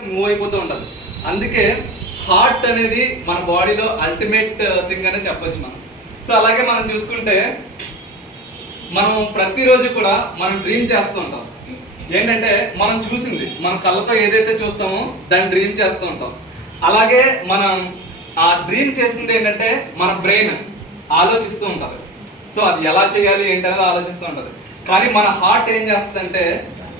Move అయిపోతూ ఉంటుంది. అందుకే హార్ట్ అనేది మన బాడీలో అల్టిమేట్ థింగ్ అనే చెప్పొచ్చు మనం. సో అలాగే మనం చూసుకుంటే మనం ప్రతిరోజు కూడా మనం డ్రీమ్ చేస్తూ ఉంటాం. ఏంటంటే మనం చూసింది మన కళ్ళతో ఏదైతే చూస్తామో దాన్ని డ్రీమ్ చేస్తూ ఉంటాం. అలాగే మనం ఆ డ్రీమ్ చేసింది ఏంటంటే మన బ్రెయిన్ ఆలోచిస్తూ ఉంటుంది. సో అది ఎలా చేయాలి ఏంటనేది ఆలోచిస్తూ ఉంటుంది. కానీ మన హార్ట్ ఏం చేస్తుందంటే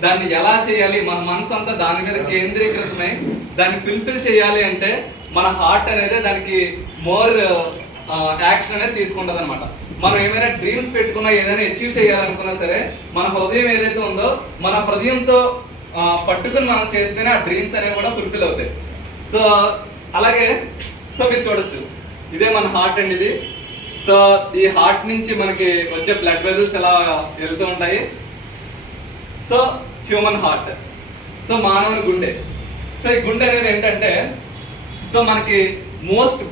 దాన్ని ఎలా చేయాలి, మన మనసు అంతా దాని మీద కేంద్రీకృతమై దాన్ని ఫుల్ఫిల్ చేయాలి అంటే మన హార్ట్ అనేది దానికి మోర్ యాక్షన్ అనేది తీసుకుంటుంది అనమాట. మనం ఏమైనా డ్రీమ్స్ పెట్టుకున్నా, ఏదైనా అచీవ్ చేయాలనుకున్నా సరే మన హృదయం ఏదైతే ఉందో మన హృదయంతో పట్టుకుని మనం చేస్తేనే ఆ డ్రీమ్స్ అనేవి కూడా ఫుల్ఫిల్ అవుతాయి. సో అలాగే మీరు చూడొచ్చు, ఇదే మన హార్ట్ అండి ఇది. సో ఈ హార్ట్ నుంచి మనకి వచ్చే బ్లడ్ వెజల్స్ ఎలా వెళ్తూ ఉంటాయి. సో హ్యూమన్ హార్ట్, సో మానవుని గుండె. సో ఈ గుండె అనేది ఏంటంటే సో మనకి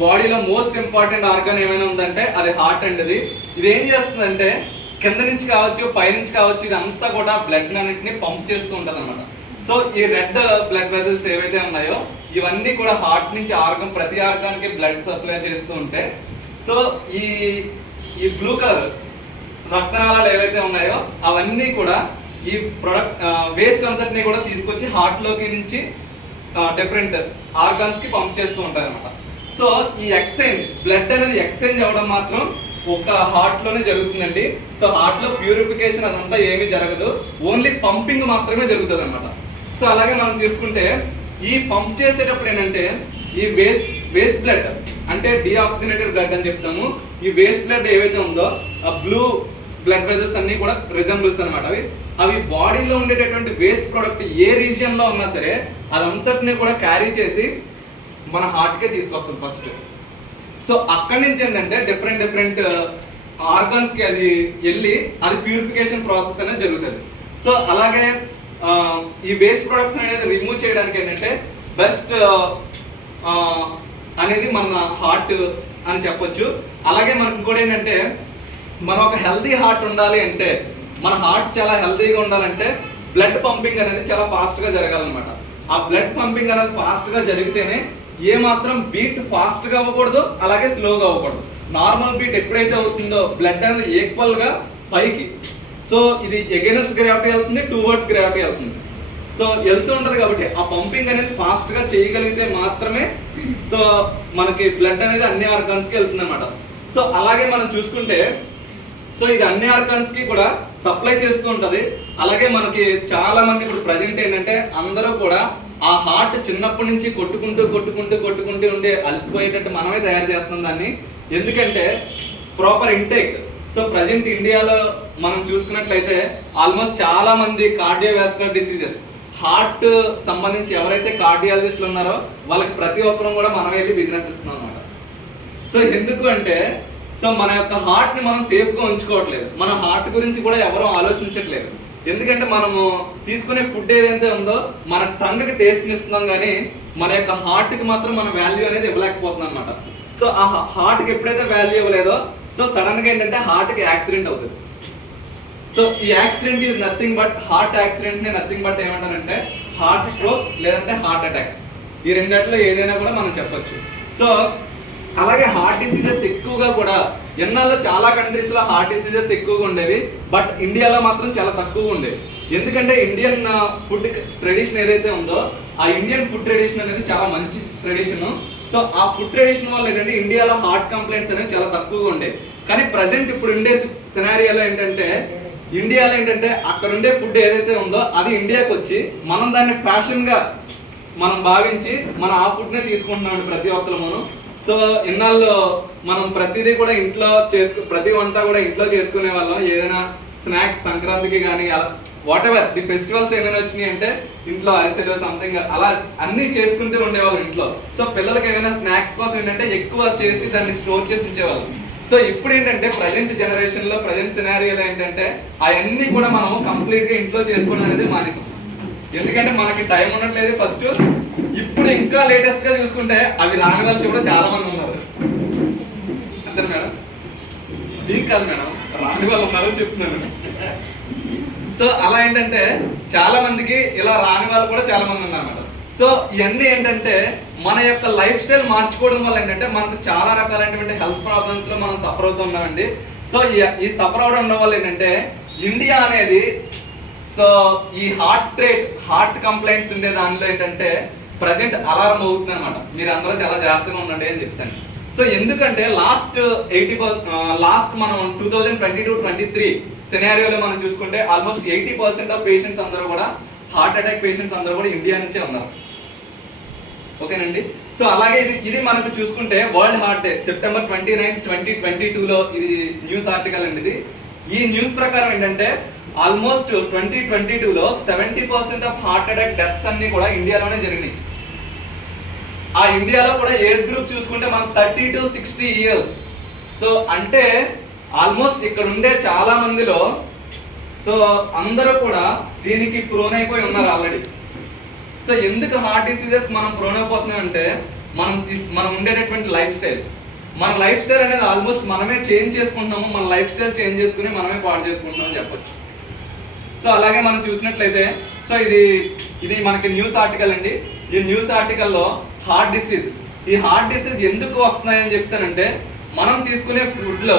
బాడీలో మోస్ట్ ఇంపార్టెంట్ ఆర్గాన్ ఏమైనా ఉందంటే అది హార్ట్ అండి. ఇది ఏం చేస్తుందంటే కింద నుంచి కావచ్చు పైనుంచి కావచ్చు ఇదంతా కూడా బ్లడ్ అన్నింటినీ పంప్ చేస్తూ ఉంటుంది అనమాట. సో ఈ రెడ్ బ్లడ్ వెజల్స్ ఏవైతే ఉన్నాయో ఇవన్నీ కూడా హార్ట్ నుంచి ప్రతి ఆర్గాన్కి బ్లడ్ సప్లై చేస్తూ ఉంటే సో ఈ బ్లూ కలర్ రక్తనాళాలు ఏవైతే ఉన్నాయో అవన్నీ కూడా ఈ ప్రొడక్ట్ వేస్ట్ అంతటిని కూడా తీసుకొచ్చి హార్ట్లోకి నుంచి డిఫరెంట్ ఆర్గాన్స్కి పంప్ చేస్తూ ఉంటాయి అనమాట. సో ఈ ఎక్స్చేంజ్ బ్లడ్ అనేది ఎక్స్చేంజ్ అవ్వడం మాత్రం ఒక హార్ట్లోనే జరుగుతుందండి. సో హార్ట్లో ప్యూరిఫికేషన్ అదంతా ఏమీ జరగదు, ఓన్లీ పంపింగ్ మాత్రమే జరుగుతుంది అనమాట. సో అలాగే మనం తీసుకుంటే ఈ పంప్ చేసేటప్పుడు ఏంటంటే ఈ వేస్ట్ బ్లడ్ అంటే డీఆక్సిజనేటెడ్ బ్లడ్ అని చెప్తాము. ఈ వేస్ట్ బ్లడ్ ఏవైతే ఉందో ఆ బ్లూ బ్లడ్ వెజల్స్ అన్ని కూడా రిజంబుల్స్ అనమాట. అవి బాడీలో ఉండేటటువంటి వేస్ట్ ప్రోడక్ట్ ఏ రీజియన్లో ఉన్నా సరే అదంతటిని కూడా క్యారీ చేసి మన హార్ట్కే తీసుకొస్తుంది ఫస్ట్. సో అక్కడి నుంచి ఏంటంటే డిఫరెంట్ ఆర్గాన్స్కి అది వెళ్ళి అది ప్యూరిఫికేషన్ ప్రాసెస్ అనేది జరుగుతుంది. సో అలాగే ఈ వేస్ట్ ప్రొడక్ట్స్ అనేది రిమూవ్ చేయడానికి ఏంటంటే బెస్ట్ అనేది మన హార్ట్ అని చెప్పొచ్చు. అలాగే మనకు ఇంకోటి ఏంటంటే మనం ఒక హెల్తీ హార్ట్ ఉండాలి అంటే మన హార్ట్ చాలా హెల్తీగా ఉండాలంటే బ్లడ్ పంపింగ్ అనేది చాలా ఫాస్ట్గా జరగాలన్నమాట. ఆ బ్లడ్ పంపింగ్ అనేది ఫాస్ట్గా జరిగితేనే ఏ మాత్రం బీట్ ఫాస్ట్గా అవ్వకూడదు, అలాగే స్లోగా అవ్వకూడదు. నార్మల్ బీట్ ఎప్పుడైతే అవుతుందో బ్లడ్ అనేది ఈక్వల్గా పైకి, సో ఇది ఎగెనెస్ట్ గ్రావిటీ వెళ్తుంది, టువర్డ్స్ గ్రావిటీ వెళ్తుంది. సో వెళ్తూ ఉంటుంది కాబట్టి ఆ పంపింగ్ అనేది ఫాస్ట్గా చేయగలిగితే మాత్రమే సో మనకి బ్లడ్ అనేది అన్ని ఆర్గాన్స్కి వెళ్తుంది అనమాట. సో అలాగే మనం చూసుకుంటే సో ఇది అన్ని ఆర్గాన్స్కి కూడా సప్లై చేస్తూ ఉంటుంది. అలాగే మనకి చాలా మంది ఇప్పుడు ప్రజెంట్ ఏంటంటే అందరూ కూడా ఆ హార్ట్ చిన్నప్పటి నుంచి కొట్టుకుంటూ ఉండి అలసిపోయేటట్టు మనమే తయారు చేస్తున్నాం దాన్ని. ఎందుకంటే ప్రాపర్ ఇంటేక్. సో ప్రజెంట్ ఇండియాలో మనం చూసుకున్నట్లయితే ఆల్మోస్ట్ చాలా మంది కార్డియోవాస్కులర్ డిసీజెస్ హార్ట్ సంబంధించి ఎవరైతే కార్డియాలజిస్టులు ఉన్నారో వాళ్ళకి ప్రతి ఒక్కరం కూడా మనం వెళ్ళి బిజినెస్ ఇస్తున్నాం అనమాట. సో ఎందుకు అంటే సో మన యొక్క హార్ట్ని మనం సేఫ్గా ఉంచుకోవట్లేదు, మన హార్ట్ గురించి కూడా ఎవరూ ఆలోచించట్లేదు. ఎందుకంటే మనము తీసుకునే ఫుడ్ ఏదైతే ఉందో మన టంగ్కి టేస్ట్ని ఇస్తున్నాం, కానీ మన యొక్క హార్ట్కి మాత్రం మన వాల్యూ అనేది ఇవ్వలేకపోతున్నాం అనమాట. సో ఆ హార్ట్కి ఎప్పుడైతే వాల్యూ ఇవ్వలేదో సో సడన్గా ఏంటంటే హార్ట్కి యాక్సిడెంట్ అవుతుంది. సో ఈ accident is nothing but heart యాక్సిడెంట్ని నథింగ్ బట్ ఏమంటారంటే హార్ట్ స్ట్రోక్ లేదంటే హార్ట్ అటాక్, ఈ రెండిట్లో ఏదైనా కూడా మనం చెప్పొచ్చు. సో అలాగే హార్ట్ డిసీజెస్ ఎక్కువగా కూడా ఎన్నాళ్ళు చాలా కంట్రీస్లో హార్ట్ డిసీజెస్ ఎక్కువగా ఉండేవి, బట్ ఇండియాలో మాత్రం చాలా తక్కువగా ఉండేవి. ఎందుకంటే ఇండియన్ ఫుడ్ ట్రెడిషన్ ఏదైతే ఉందో ఆ ఇండియన్ ఫుడ్ ట్రెడిషన్ అనేది చాలా మంచి ట్రెడిషన్. సో ఆ ఫుడ్ ట్రెడిషన్ వల్ల ఏంటంటే ఇండియాలో హార్ట్ కంప్లైంట్స్ అనేవి చాలా తక్కువగా ఉండేవి. కానీ ప్రజెంట్ ఇప్పుడు ఉండే సినారియోలో ఏంటంటే ఇండియాలో ఏంటంటే అక్కడ ఉండే ఫుడ్ ఏదైతే ఉందో అది ఇండియాకి వచ్చి మనం దాన్ని ఫ్యాషన్గా మనం భావించి మనం ఆ ఫుడ్నే తీసుకుంటున్నాం ప్రతి ఒక్కరు. సో ఇన్నాళ్ళు మనం ప్రతిదీ కూడా ప్రతి వంట కూడా ఇంట్లో చేసుకునే వాళ్ళం. ఏదైనా స్నాక్స్ సంక్రాంతికి కానీ అలా వాట్ ఎవర్ ది ఫెస్టివల్స్ ఏమైనా వచ్చినాయి అంటే ఇంట్లో అరిసెలు సంథింగ్ అలా అన్నీ చేసుకుంటూ ఉండేవాళ్ళం ఇంట్లో. సో పిల్లలకి ఏమైనా స్నాక్స్ కోసం ఏంటంటే ఎక్కువ చేసి దాన్ని స్టోర్ చేసి ఉంచేవాళ్ళం. సో ఇప్పుడు ఏంటంటే ప్రజెంట్ జనరేషన్లో ప్రజెంట్ సినారియోలో ఏంటంటే అవన్నీ కూడా మనం కంప్లీట్గా ఇంట్లో చేసుకోవడం అనేది మానేసాం. ఎందుకంటే మనకి టైం ఉండట్లేదు ఫస్ట్. ఇప్పుడు ఇంకా లేటెస్ట్గా చూసుకుంటే అవి రాని వాళ్ళు కూడా చాలా మంది ఉన్నారు. అంతే మేడం, మీకు కాదు మేడం, రాని వాళ్ళు ఉన్నారని చెప్తున్నాను. సో అలా ఏంటంటే చాలా మందికి ఇలా రాని వాళ్ళు కూడా చాలా మంది ఉన్నారన్నమాట. సో ఇవన్నీ ఏంటంటే మన యొక్క లైఫ్ స్టైల్ మార్చుకోవడం వల్ల ఏంటంటే మనకు చాలా రకాలైనటువంటి హెల్త్ ప్రాబ్లమ్స్ లో మనం సఫర్ అవుతున్నామండి. సో ఈ సఫర్ అవడం వల్ల ఏంటంటే ఇండియా అనేది సో ఈ హార్ట్ కంప్లైంట్స్ ఉండే దానిలో ఏంటంటే ప్రజెంట్ అలారం అవుతుంది అనమాట. మీరు అందరూ చాలా జాగ్రత్తగా ఉండండి అని చెప్తాను. సో ఎందుకంటే లాస్ట్ మనం 2022-23 సినారియోలో మనం చూసుకుంటే ఆల్మోస్ట్ 80% ఆఫ్ పేషెంట్స్ అందరూ కూడా హార్ట్ అటాక్ పేషెంట్స్ అందరూ కూడా ఇండియా నుంచే ఉన్నారు. ఓకేనండి. సో అలాగే ఇది మనకు చూసుకుంటే వరల్డ్ హార్ట్ డే సెప్టెంబర్ 29, 2022లో ఇది న్యూస్ ఆర్టికల్ అండి. ఇది ఈ న్యూస్ ప్రకారం ఏంటంటే ఆల్మోస్ట్ 2022లో 70% ఆఫ్ హార్ట్ అటాక్ డెత్స్ అన్ని కూడా ఇండియాలోనే జరిగినాయి. ఆ ఇండియాలో కూడా ఏజ్ గ్రూప్ చూసుకుంటే మనం 30 to 60 years. సో అంటే ఆల్మోస్ట్ ఇక్కడ ఉండే చాలా మందిలో సో అందరూ కూడా దీనికి ప్రోన్ అయిపోయి ఉన్నారు ఆల్రెడీ. సో ఎందుకు హార్ట్ డిసీజెస్ మనం ప్రోన్ అయిపోతున్నాం అంటే మనం ఉండేటటువంటి లైఫ్ స్టైల్. మన లైఫ్ స్టైల్ అనేది ఆల్మోస్ట్ మనమే చేంజ్ చేసుకుంటున్నాము. మన లైఫ్ స్టైల్ చేంజ్ చేసుకుని మనమే పాడు చేసుకుంటున్నామని చెప్పొచ్చు. సో అలాగే మనం చూసినట్లయితే సో ఇది మనకి న్యూస్ ఆర్టికల్ అండి. ఈ న్యూస్ ఆర్టికల్లో హార్ట్ డిసీజ్, ఈ హార్ట్ డిసీజ్ ఎందుకు వస్తున్నాయని చెప్తానంటే మనం తీసుకునే ఫుడ్లో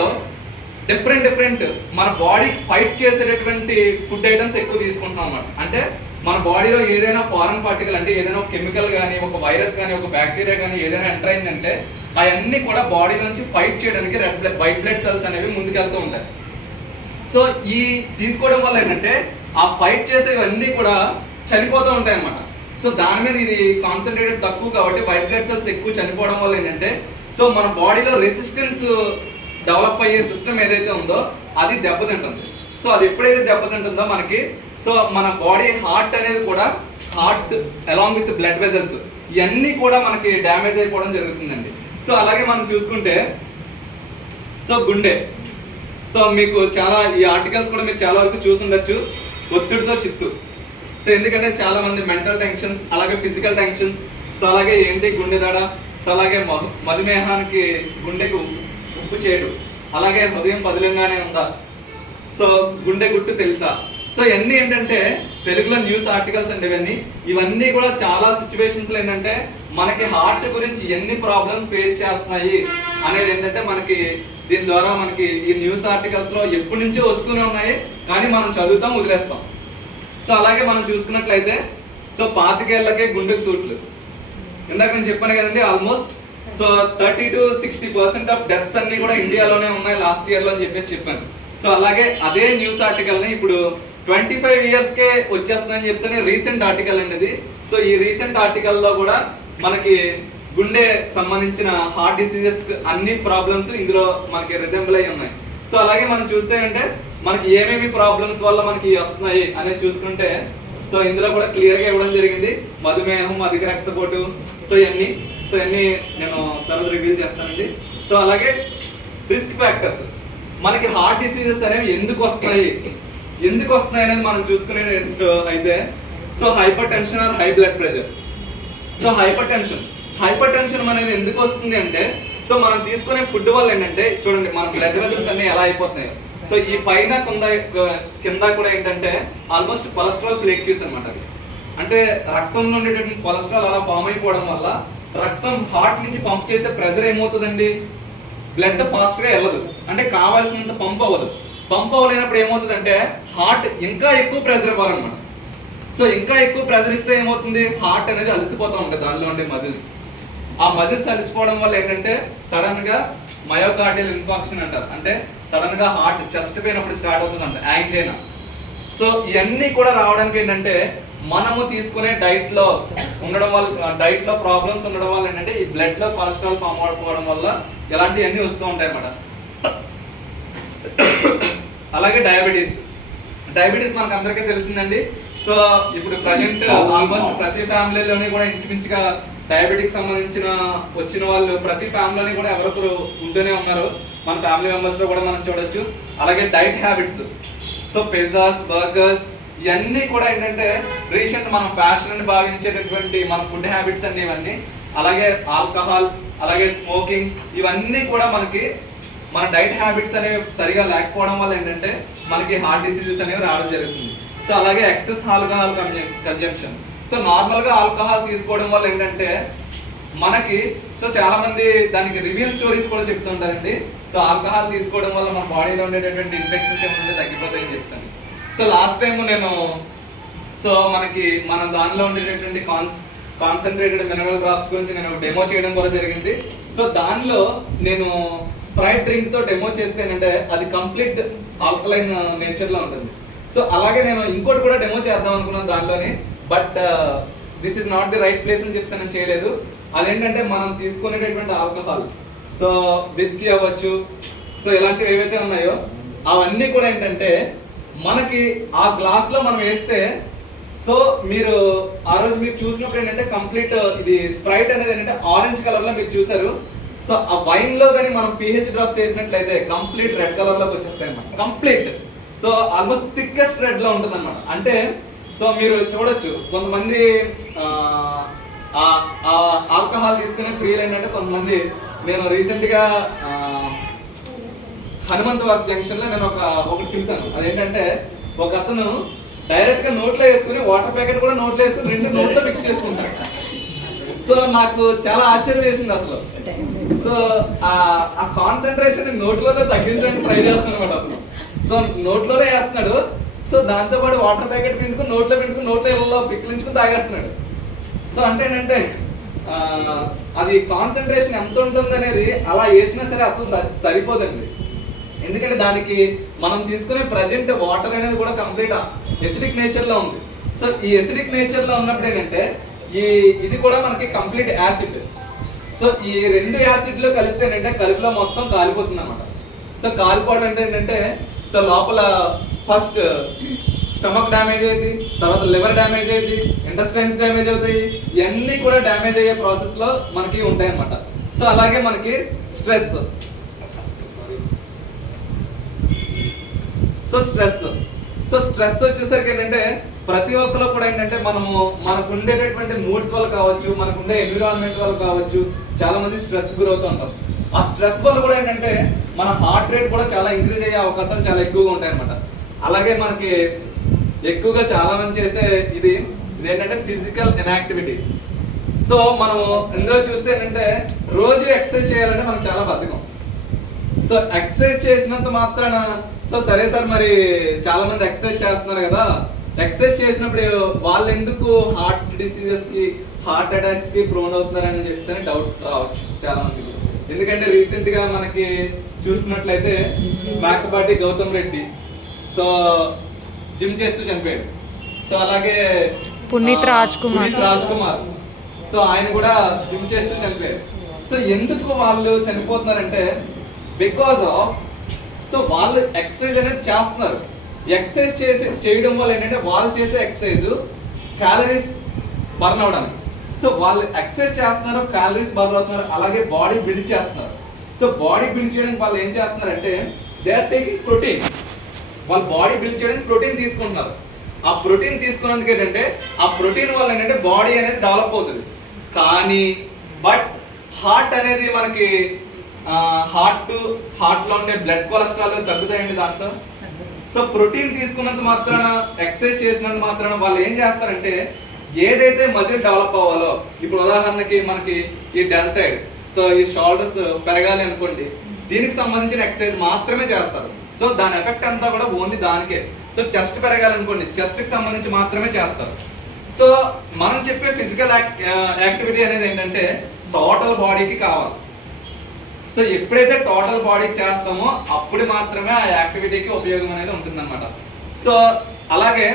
డిఫరెంట్ మన బాడీ ఫైట్ చేసేటటువంటి ఫుడ్ ఐటమ్స్ ఎక్కువ తీసుకుంటున్నాం అన్నమాట. అంటే మన బాడీలో ఏదైనా ఫారెన్ పార్టికల్ అంటే ఏదైనా ఒక కెమికల్ కానీ ఒక వైరస్ కానీ ఒక బ్యాక్టీరియా కానీ ఏదైనా ఎంటర్ అయిందంటే అవన్నీ కూడా బాడీ నుంచి ఫైట్ చేయడానికి వైట్ బ్లడ్ సెల్స్ అనేవి ముందుకెళ్తూ ఉంటాయి. సో ఈ తీసుకోవడం వల్ల ఏంటంటే ఆ ఫైట్ చేసేవన్నీ కూడా చనిపోతూ ఉంటాయి అన్నమాట. సో దాని మీద ఇది కాన్సన్ట్రేటెడ్ తక్కువ కాబట్టి వైట్ బ్లడ్ సెల్స్ ఎక్కువ చనిపోవడం వల్ల ఏంటంటే సో మన బాడీలో రెసిస్టెన్స్ డెవలప్ అయ్యే సిస్టమ్ ఏదైతే ఉందో అది దెబ్బతింటుంది. సో అది ఎప్పుడైతే దెబ్బతింటుందో మనకి సో మన బాడీ హార్ట్ అనేది కూడా heart along with blood vessels ఇవన్నీ కూడా మనకి డ్యామేజ్ అయిపోవడం జరుగుతుందండి. సో అలాగే మనం చూసుకుంటే సో గుండె, సో మీకు చాలా ఈ ఆర్టికల్స్ కూడా మీరు చాలా వరకు చూసుండొచ్చు. ఒత్తిడితో చిత్తు. సో ఎందుకంటే చాలా మంది మెంటల్ టెన్షన్స్ అలాగే ఫిజికల్ టెన్షన్స్, సో అలాగే ఏంటి గుండె దడ, సో అలాగే మధుమేహానికి గుండెకు ఉప్పు చేయడు, అలాగే హృదయం పదిలంగానే ఉందా, సో గుండె గుట్టు తెలుసా. సో ఇవన్నీ ఏంటంటే తెలుగులో న్యూస్ ఆర్టికల్స్ అంటే ఇవన్నీ కూడా చాలా సిచ్యువేషన్స్లో ఏంటంటే మనకి హార్ట్ గురించి ఎన్ని ప్రాబ్లమ్స్ ఫేస్ చేస్తున్నాయి అనేది ఏంటంటే మనకి దీని ద్వారా మనకి ఈ న్యూస్ ఆర్టికల్స్లో ఎప్పటి నుంచో వస్తూనే ఉన్నాయి, కానీ మనం చదువుతాం వదిలేస్తాం. సో అలాగే మనం చూసుకున్నట్లయితే సో 25 ఏళ్లకే గుండెకు తూట్లు. ఇందాక నేను చెప్పాను కదండి almost so 30 to 60% of deaths అన్ని కూడా ఇండియాలోనే ఉన్నాయి లాస్ట్ ఇయర్లో అని చెప్పాను. సో అలాగే అదే న్యూస్ ఆర్టికల్ని ఇప్పుడు 25 yearsకే వచ్చేస్తుందని చెప్పేసి రీసెంట్ ఆర్టికల్ అనేది. సో ఈ రీసెంట్ ఆర్టికల్లో కూడా మనకి గుండె సంబంధించిన హార్ట్ డిసీజెస్ అన్ని ప్రాబ్లమ్స్ ఇందులో మనకి రిజెంబుల్ అయి ఉన్నాయి. సో అలాగే మనం చూస్తే అంటే మనకి ఏమేమి ప్రాబ్లమ్స్ వల్ల మనకి వస్తున్నాయి అనేది చూసుకుంటే సో ఇందులో కూడా క్లియర్గా ఇవ్వడం జరిగింది. మధుమేహం, అధిక రక్తపోటు, సో ఇవన్నీ నేను తర్వాత రివీల్ చేస్తానండి. సో అలాగే రిస్క్ ఫ్యాక్టర్స్, మనకి హార్ట్ డిసీజెస్ అనేవి ఎందుకు వస్తున్నాయి అనేది మనం చూసుకునే అయితే so hyper tension are high blood pressure. So hyper tension అనేది ఎందుకు వస్తుంది అంటే సో మనం తీసుకునే ఫుడ్ వల్ల ఏంటంటే చూడండి మన బ్లడ్ వెజల్స్ అన్ని ఎలా అయిపోతున్నాయి. సో ఈ పైన కింద కూడా ఏంటంటే ఆల్మోస్ట్ కొలెస్ట్రాల్ ప్లేక్యూస్ అనమాట. అది అంటే రక్తంలో ఉండేటువంటి కొలెస్ట్రాల్ అలా ఫామ్ అయిపోవడం వల్ల రక్తం హార్ట్ నుంచి పంప్ చేసే ప్రెషర్ ఏమవుతుందండి, బ్లడ్ ఫాస్ట్గా వెళ్ళదు, అంటే కావాల్సినంత పంప్ అవ్వలేనప్పుడు ఏమవుతుందంటే హార్ట్ ఇంకా ఎక్కువ ప్రెషర్ ఇవ్వాలన్నమాట. సో ఇంకా ఎక్కువ ప్రెషర్ ఇస్తే ఏమవుతుంది, హార్ట్ అనేది అలసిపోతూ ఉంటుంది. దానిలో ఉండే మజిల్స్, ఆ మజిల్స్ అలసిపోవడం వల్ల ఏంటంటే సడన్ గా మయోకార్డియల్ ఇన్ఫాక్షన్ అంటారు, అంటే సడన్ గా హార్ట్ చెస్ట్ పెయిన్ అప్పుడు స్టార్ట్ అవుతుందంట, యాంగ్జైనా. సో ఇవన్నీ కూడా రావడానికి ఏంటంటే మనము తీసుకునే డైట్ లో ప్రాబ్లమ్స్ ఉండడం వల్ల ఏంటంటే ఈ బ్లడ్ లో కొలెస్ట్రాల్ ఫామ్ అవడం వల్ల ఇలాంటివన్నీ వస్తూ ఉంటాయి అన్నమాట. అలాగే డయాబెటీస్ మనకు అందరికీ తెలిసిందండి. సో ఇప్పుడు ప్రజెంట్ ఆల్మోస్ట్ ప్రతి ఫ్యామిలీలోని కూడా ఇంచుమించుగా డయాబెటిక్ సంబంధించిన వచ్చిన వాళ్ళు ప్రతి ఫ్యామిలీలోని కూడా ఎవరొకరు ఉంటూనే ఉన్నారు. మన ఫ్యామిలీ మెంబర్స్ లో కూడా మనం చూడొచ్చు. అలాగే diet habits, so pizzas, burgers ఇవన్నీ కూడా ఏంటంటే రీసెంట్ మనం ఫ్యాషన్ అని భావించేటటువంటి మన ఫుడ్ హ్యాబిట్స్ అన్ని ఇవన్నీ, అలాగే ఆల్కహాల్, అలాగే స్మోకింగ్, ఇవన్నీ కూడా మనకి మన డైట్ హ్యాబిట్స్ అనేవి సరిగా లేకపోవడం వల్ల ఏంటంటే మనకి హార్ట్ డిసీజెస్ అనేవి రావడం జరుగుతుంది. సో అలాగే ఎక్సెస్ ఆల్కహాల్ కన్జంప్షన్, సో నార్మల్గా ఆల్కహాల్ తీసుకోవడం వల్ల ఏంటంటే మనకి సో చాలా మంది దానికి రివ్యూ స్టోరీస్ కూడా చెప్తుంటారండి. సో ఆల్కహాల్ తీసుకోవడం వల్ల మన బాడీలో ఉండేటటువంటి ఇన్ఫెక్షన్స్ ఏమంటే తగ్గిపోతాయని చెప్పాను. సో లాస్ట్ టైం నేను సో మనకి మన దానిలో ఉండేటటువంటి కాన్సన్ట్రేటెడ్ మినరల్ డ్రాప్స్ గురించి నేను డెమో చేయడం కూడా జరిగింది. సో దానిలో నేను స్ప్రైట్ డ్రింక్ తో డెమో చేస్తేనంటే అది కంప్లీట్ ఆల్కలైన్ నేచర్ లో ఉంటుంది. సో అలాగే నేను ఇంకోటి కూడా డెమో చేద్దాం అనుకున్నాను దానిలోని, but this is not the right place అని చెప్పి నేను చేయలేదు. అదేంటంటే మనం తీసుకునేటటువంటి ఆల్కహాల్, సో విస్కీ అవ్వచ్చు, సో ఇలాంటివి ఏవైతే ఉన్నాయో అవన్నీ కూడా ఏంటంటే మనకి ఆ గ్లాస్ లో మనం వేస్తే, సో మీరు ఆ రోజు మీరు చూసినప్పుడు ఏంటంటే కంప్లీట్ ఇది స్ప్రైట్ అనేది ఏంటంటే ఆరెంజ్ కలర్ లో మీరు చూసారు. సో ఆ వైన్ లో కానీ మనం pH డ్రాప్స్ చేసినట్లయితే కంప్లీట్ రెడ్ కలర్ లోకి వచ్చేస్తాయి అన్నమాట. Complete so almost thickest red లో ఉంటుంది అనమాట. అంటే సో మీరు చూడొచ్చు కొంతమంది ఆల్కహాల్ తీసుకునే ప్రియులు ఏంటంటే కొంతమంది, నేను రీసెంట్ గా హనుమంతవాగ్ జంక్షన్ లో నేను ఒకటి చూసాను. అదేంటంటే ఒక అతను డైరెక్ట్ గా నోట్లో వేసుకుని వాటర్ ప్యాకెట్ కూడా నోట్లో వేసుకుని రెండు నోట్లో మిక్స్ చేసుకుంటాడు. సో నాకు చాలా ఆశ్చర్యం వేసింది అసలు. సో ఆ కాన్సన్ట్రేషన్ నోట్లోనే తగ్గించడానికి ట్రై చేస్తున్నాడు అనమాట అతను. సో నోట్లోనే వేస్తున్నాడు. సో దాంతో పాటు వాటర్ ప్యాకెట్ పిండుకుని నోట్లో ఇళ్ళలో పిక్కిలించుకుని తాగేస్తున్నాడు. సో అంటే ఏంటంటే అది కాన్సన్ట్రేషన్ ఎంత ఉంటుంది అనేది అలా వేసినా సరే అసలు సరిపోదండి. ఎందుకంటే దానికి మనం తీసుకునే ప్రజెంట్ వాటర్ అనేది కూడా కంప్లీట్ ఎసిడిక్ నేచర్ లో ఉంది. సో ఈ ఎసిడిక్ నేచర్ లో ఉన్నప్పుడు ఏంటంటే ఇది కూడా మనకి కంప్లీట్ యాసిడ్. సో ఈ రెండు యాసిడ్ లో కలిస్తే ఏంటంటే కడుపులో మొత్తం కాలిపోతుంది అనమాట. సో కాలిపోవడం అంటే ఏంటంటే సో లోపల ఫస్ట్ స్టమక్ డ్యామేజ్ అయ్యింది, తర్వాత లివర్ డ్యామేజ్ అయ్యింది, ఇంటెస్టైన్స్ డ్యామేజ్ అవుతాయి. ఇవన్నీ కూడా డ్యామేజ్ అయ్యే ప్రాసెస్ లో మనకి ఉంటాయి అనమాట. సో అలాగే మనకి స్ట్రెస్, సో స్ట్రెస్ వచ్చేసరికి ఏంటంటే ప్రతి ఒక్కరు కూడా ఏంటంటే మనకు ఉండేటటువంటి మూడ్స్ వల్ల కావచ్చు, మనకు ఉండే ఎన్విరాన్మెంట్ వల్ల కావచ్చు, చాలా మంది స్ట్రెస్ గురవుతూ ఉంటాం. ఆ స్ట్రెస్ వల్ల కూడా ఏంటంటే మన హార్ట్ రేట్ కూడా చాలా ఇంక్రీజ్ అయ్యే అవకాశాలు చాలా ఎక్కువగా ఉంటాయి అనమాట. అలాగే మనకి ఎక్కువగా చాలా మంది చేసే ఇదేంటంటే ఫిజికల్ ఇన్యాక్టివిటీ. సో మనం ఇందులో చూస్తే ఏంటంటే రోజు ఎక్సర్సైజ్ చేయాలంటే మనకు చాలా బద్ధకం. సో ఎక్సర్సైజ్ చేసినంత మాత్రాన సో సరే సార్ మరి చాలా మంది ఎక్సర్సైజ్ చేస్తున్నారు కదా, ఎక్సర్సైజ్ చేసినప్పుడు వాళ్ళు ఎందుకు హార్ట్ డిసీజెస్ కి హార్ట్ అటాక్స్ కి ప్రోన్ అవుతున్నారని చెప్పేసి డౌట్ రావచ్చు చాలా మందికి. ఎందుకంటే రీసెంట్ గా మనకి చూసినట్లయితే మేకపాటి గౌతమ్ రెడ్డి సో జిమ్ చేస్తూ చనిపోయాడు. సో అలాగే పునీత్ రాజ్ కుమార్ సో ఆయన కూడా జిమ్ చేస్తూ చనిపోయారు. సో ఎందుకు వాళ్ళు చనిపోతున్నారంటే బికాస్ ఆఫ్ సో వాళ్ళు ఎక్సర్సైజ్ అనేది చేస్తున్నారు. ఎక్సర్సైజ్ చేయడం వల్ల ఏంటంటే వాళ్ళు చేసే ఎక్సర్సైజ్ క్యాలరీస్ బర్న్ అవడానికి. సో వాళ్ళు ఎక్సర్సైజ్ చేస్తున్నారు, క్యాలరీస్ బర్న్ అవుతున్నారు, అలాగే బాడీ బిల్డ్ చేస్తున్నారు. సో బాడీ బిల్డ్ చేయడానికి వాళ్ళు ఏం చేస్తున్నారంటే దే ఆర్ టేకింగ్ ప్రోటీన్. వాళ్ళు బాడీ బిల్డ్ చేయడానికి ప్రోటీన్ తీసుకుంటున్నారు. ఆ ప్రోటీన్ తీసుకున్నందుకు ఏంటంటే ఆ ప్రోటీన్ వల్ల ఏంటంటే బాడీ అనేది డెవలప్ అవుతుంది. కానీ బట్ హార్ట్ అనేది మనకి హార్ట్ లో ఉండే బ్లడ్ కొలెస్ట్రాల్ తగ్గుతాయండి దాంతో. సో ప్రోటీన్ తీసుకున్నంత మాత్రాన, ఎక్సర్సైజ్ చేసినంత మాత్రాన వాళ్ళు ఏం చేస్తారంటే ఏదైతే మజిల్ డెవలప్ అవ్వాలో, ఇప్పుడు ఉదాహరణకి మనకి ఈ డెల్టాయిడ్, సో ఈ షోల్డర్స్ పెరగాలి అనుకోండి, దీనికి సంబంధించిన ఎక్సర్సైజ్ మాత్రమే చేస్తారు. సో దాని ఎఫెక్ట్ అంతా కూడా ఓన్లీ దానికే. సో చెస్ట్ పెరగాలనుకోండి, చెస్ట్ కి సంబంధించి మాత్రమే చేస్తారు. సో మనం చెప్పే ఫిజికల్ యాక్టివిటీ అనేది ఏంటంటే టోటల్ బాడీకి కావాలి. సో ఎప్పుడైతే టోటల్ బాడీకి చేస్తామో అప్పుడు మాత్రమే ఆ యాక్టివిటీకి ఉపయోగం అనేది ఉంటుందన్నమాట. సో అలాగే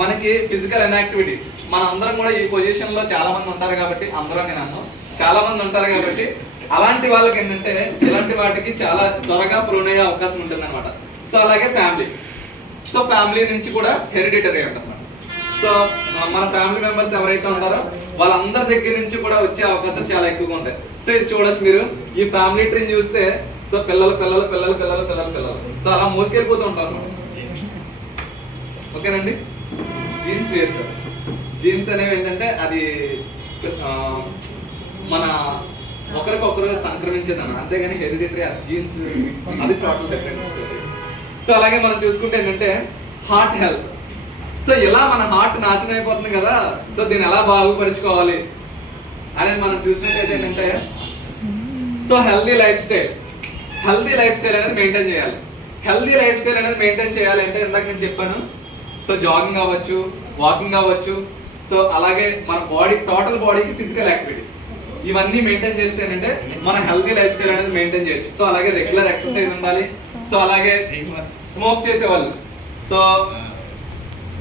మనకి ఫిజికల్ ఇన్యాక్టివిటీ, మన అందరం కూడా ఈ పొజిషన్ లో చాలా మంది ఉంటారు కాబట్టి, అందరూ నేను అన్నాను చాలా మంది ఉంటారు కాబట్టి అలాంటి వాళ్ళకి ఏంటంటే ఇలాంటి వాటికి చాలా త్వరగా ప్రోన్ అయ్యే అవకాశం ఉంటుంది అనమాట. సో అలాగే ఫ్యామిలీ, సో ఫ్యామిలీ నుంచి కూడా హెరిడిటరీ ఉంటుంది. సో మన ఫ్యామిలీ మెంబర్స్ ఎవరైతే ఉంటారో వాళ్ళందరి దగ్గర నుంచి కూడా వచ్చే అవకాశాలు చాలా ఎక్కువగా ఉంటాయి. సో ఇది చూడొచ్చు మీరు, ఈ ఫ్యామిలీ ట్రీని చూస్తే సో పిల్లలు పిల్లలు పిల్లలు పిల్లలు పిల్లలు పిల్లలు సో అలా మోసుకెళ్ళిపోతూ ఉంటారు. ఓకేనండి. జీన్స్ వేరు సార్. జీన్స్ అనేవి ఏంటంటే అది మన ఒకరికొకరు సంక్రమించేది అన్న, అంతేగాని హెరిడిటరీ జీన్స్ అది టోటల్ డిఫరెంట్. సో అలాగే మనం చూసుకుంటే ఏంటంటే హార్ట్ హెల్త్. సో ఇలా మన హార్ట్ నాశనం అయిపోతుంది కదా, సో దీన్ని ఎలా బాగుపరుచుకోవాలి అనేది మనం చూసినట్టయితే ఏంటంటే, సో హెల్దీ లైఫ్ స్టైల్ అనేది మెయింటైన్ చేయాలి. హెల్దీ లైఫ్ స్టైల్ అనేది మెయింటైన్ చేయాలంటే ఇందాక నేను చెప్పాను, సో జాగింగ్ అవ్వచ్చు, వాకింగ్ అవ్వచ్చు, సో అలాగే మన టోటల్ బాడీకి ఫిజికల్ యాక్టివిటీ ఇవన్నీ మెయింటైన్ చేస్తే ఏంటంటే మన హెల్దీ లైఫ్ స్టైల్ అనేది మెయింటైన్ చేయొచ్చు. సో అలాగే రెగ్యులర్ ఎక్సర్సైజ్ ఉండాలి. సో అలాగే స్మోక్ చేసేవాళ్ళు, సో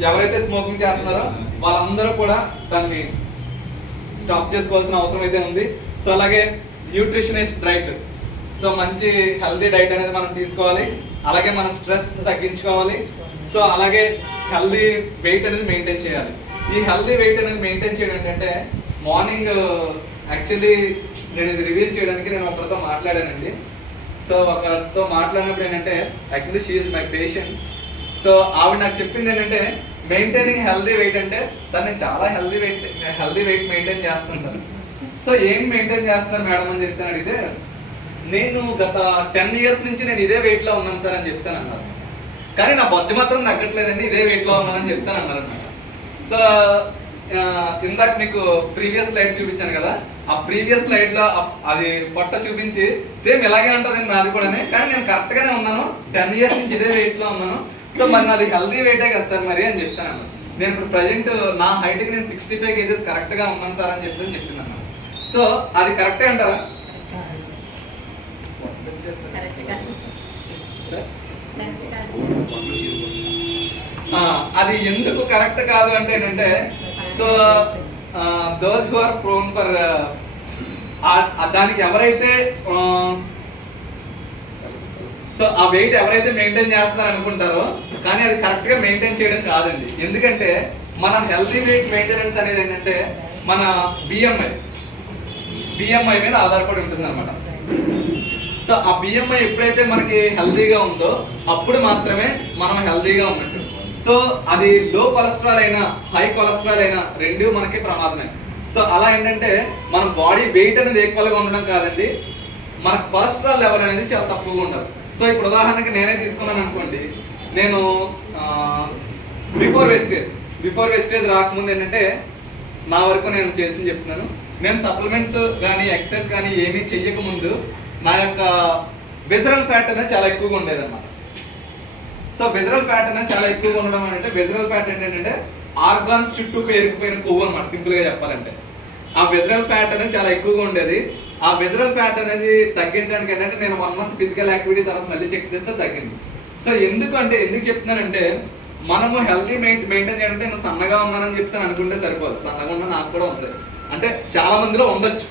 ఎవరైతే స్మోకింగ్ చేస్తున్నారో వాళ్ళందరూ కూడా దాన్ని స్టాప్ చేసుకోవాల్సిన అవసరం అయితే ఉంది. సో అలాగే న్యూట్రిషనిస్ట్ డైట్, సో మంచి హెల్తీ డైట్ అనేది మనం తీసుకోవాలి. అలాగే మన స్ట్రెస్ తగ్గించుకోవాలి. సో అలాగే హెల్తీ వెయిట్ అనేది మెయింటైన్ చేయాలి. ఈ హెల్తీ వెయిట్ అనేది మెయింటైన్ చేయడం ఏంటంటే, మార్నింగ్ యాక్చువల్లీ నేను ఇది రివీల్ చేయడానికి నేను ఒకరితో మాట్లాడానండి. సో ఒకరితో మాట్లాడినప్పుడు ఏంటంటే, actually she is my patient. So ఆవిడ నాకు చెప్పింది ఏంటంటే, మెయింటైనింగ్ హెల్దీ వెయిట్ అంటే, సార్ నేను చాలా హెల్దీ వెయిట్ మెయింటైన్ చేస్తాను సార్. సో ఏం మెయింటైన్ చేస్తున్నారు మేడం అని చెప్తాను అడిగితే, నేను గత 10 years నుంచి నేను ఇదే వెయిట్లో ఉన్నాను సార్ అని చెప్తాను అన్నారు. కానీ నా బొజ్జ మాత్రం తగ్గట్లేదండి, ఇదే వెయిట్లో ఉన్నానని చెప్తాను అన్నారు అన్నమాట. సో ఇందాక మీకు ప్రీవియస్ స్లైడ్ చూపించాను కదా, ఆ ప్రీవియస్ స్లైడ్లో అది పొట్ట చూపించి సేమ్ ఇలాగే ఉంటుంది నాది కూడా, కానీ నేను కరెక్ట్గానే ఉన్నాను, 10 years నుంచి ఇదే వెయిట్లో ఉన్నాను. సో మరి నాది హెల్దీ వెయిటే కదా సార్ మరి అని చెప్తాను అన్న. నేను ఇప్పుడు ప్రజెంట్ నా హైట్కి నేను 65 kgs కరెక్ట్గా ఉన్నాను సార్ అని చెప్పింది అన్న. సో అది కరెక్టే అంటారా? అది ఎందుకు కరెక్ట్ కాదు అంటే ఏంటంటే, so those who are prone for దానికి ఎవరైతే సో ఆ వెయిట్ ఎవరైతే మెయింటైన్ చేస్తున్నారు అనుకుంటారో, కానీ అది కరెక్ట్ గా మెయింటైన్ చేయడం కాదండి. ఎందుకంటే మన హెల్తీ వెయిట్ మెయింటెనెన్స్ అనేది ఏంటంటే మన బిఎంఐ మీద ఆధారపడి ఉంటుంది అనమాట. సో ఆ బిఎంఐ ఎప్పుడైతే మనకి హెల్తీగా ఉందో అప్పుడు మాత్రమే మనం హెల్తీగా ఉన్నట్టు. సో అది లో కొలెస్ట్రాల్ అయినా హై కొలెస్ట్రాల్ అయినా రెండు మనకి ప్రమాదమే. సో అలా ఏంటంటే మన బాడీ వెయిట్ అనేది ఈక్వల్గా ఉండడం కాదండి, మన కొలెస్ట్రాల్ లెవెల్ అనేది చాలా తక్కువగా ఉండాలి. సో ఇప్పుడు ఉదాహరణకి నేనే తీసుకున్నాను అనుకోండి, నేను బిఫోర్ వెస్టేజ్ రాకముందు ఏంటంటే నా వరకు నేను చేసింది చెప్తున్నాను. నేను సప్లిమెంట్స్ కానీ ఎక్సర్సైజ్ కానీ ఏమీ చెయ్యకముందు నా యొక్క విజరల్ ఫ్యాట్ అనేది చాలా ఎక్కువగా ఉండేది అన్నమాట. సో విజరల్ ఫ్యాట్ అనేది చాలా ఎక్కువగా ఉండడం అంటే, విజరల్ ఫ్యాట్ ఏంటంటే ఆర్గాన్స్ చుట్టూ పేరుకుపోయిన కొవ్వు అనమాట, సింపుల్గా చెప్పాలంటే. ఆ విజరల్ ఫ్యాట్ అనేది చాలా ఎక్కువగా ఉండేది. ఆ విజరల్ ఫ్యాట్ అనేది తగ్గించడానికి ఏంటంటే నేను 1 month ఫిజికల్ యాక్టివిటీ తర్వాత మళ్ళీ చెక్ చేస్తే తగ్గింది. సో ఎందుకు చెప్తున్నానంటే, మనము హెల్తీ మెయింటైన్ చేయాలంటే నేను సన్నగా ఉన్నానని చెప్తాను అనుకుంటే సరిపోదు. సన్నగా ఉన్నా నాకు కూడా ఉంది అంటే చాలా మందిలో ఉండొచ్చు,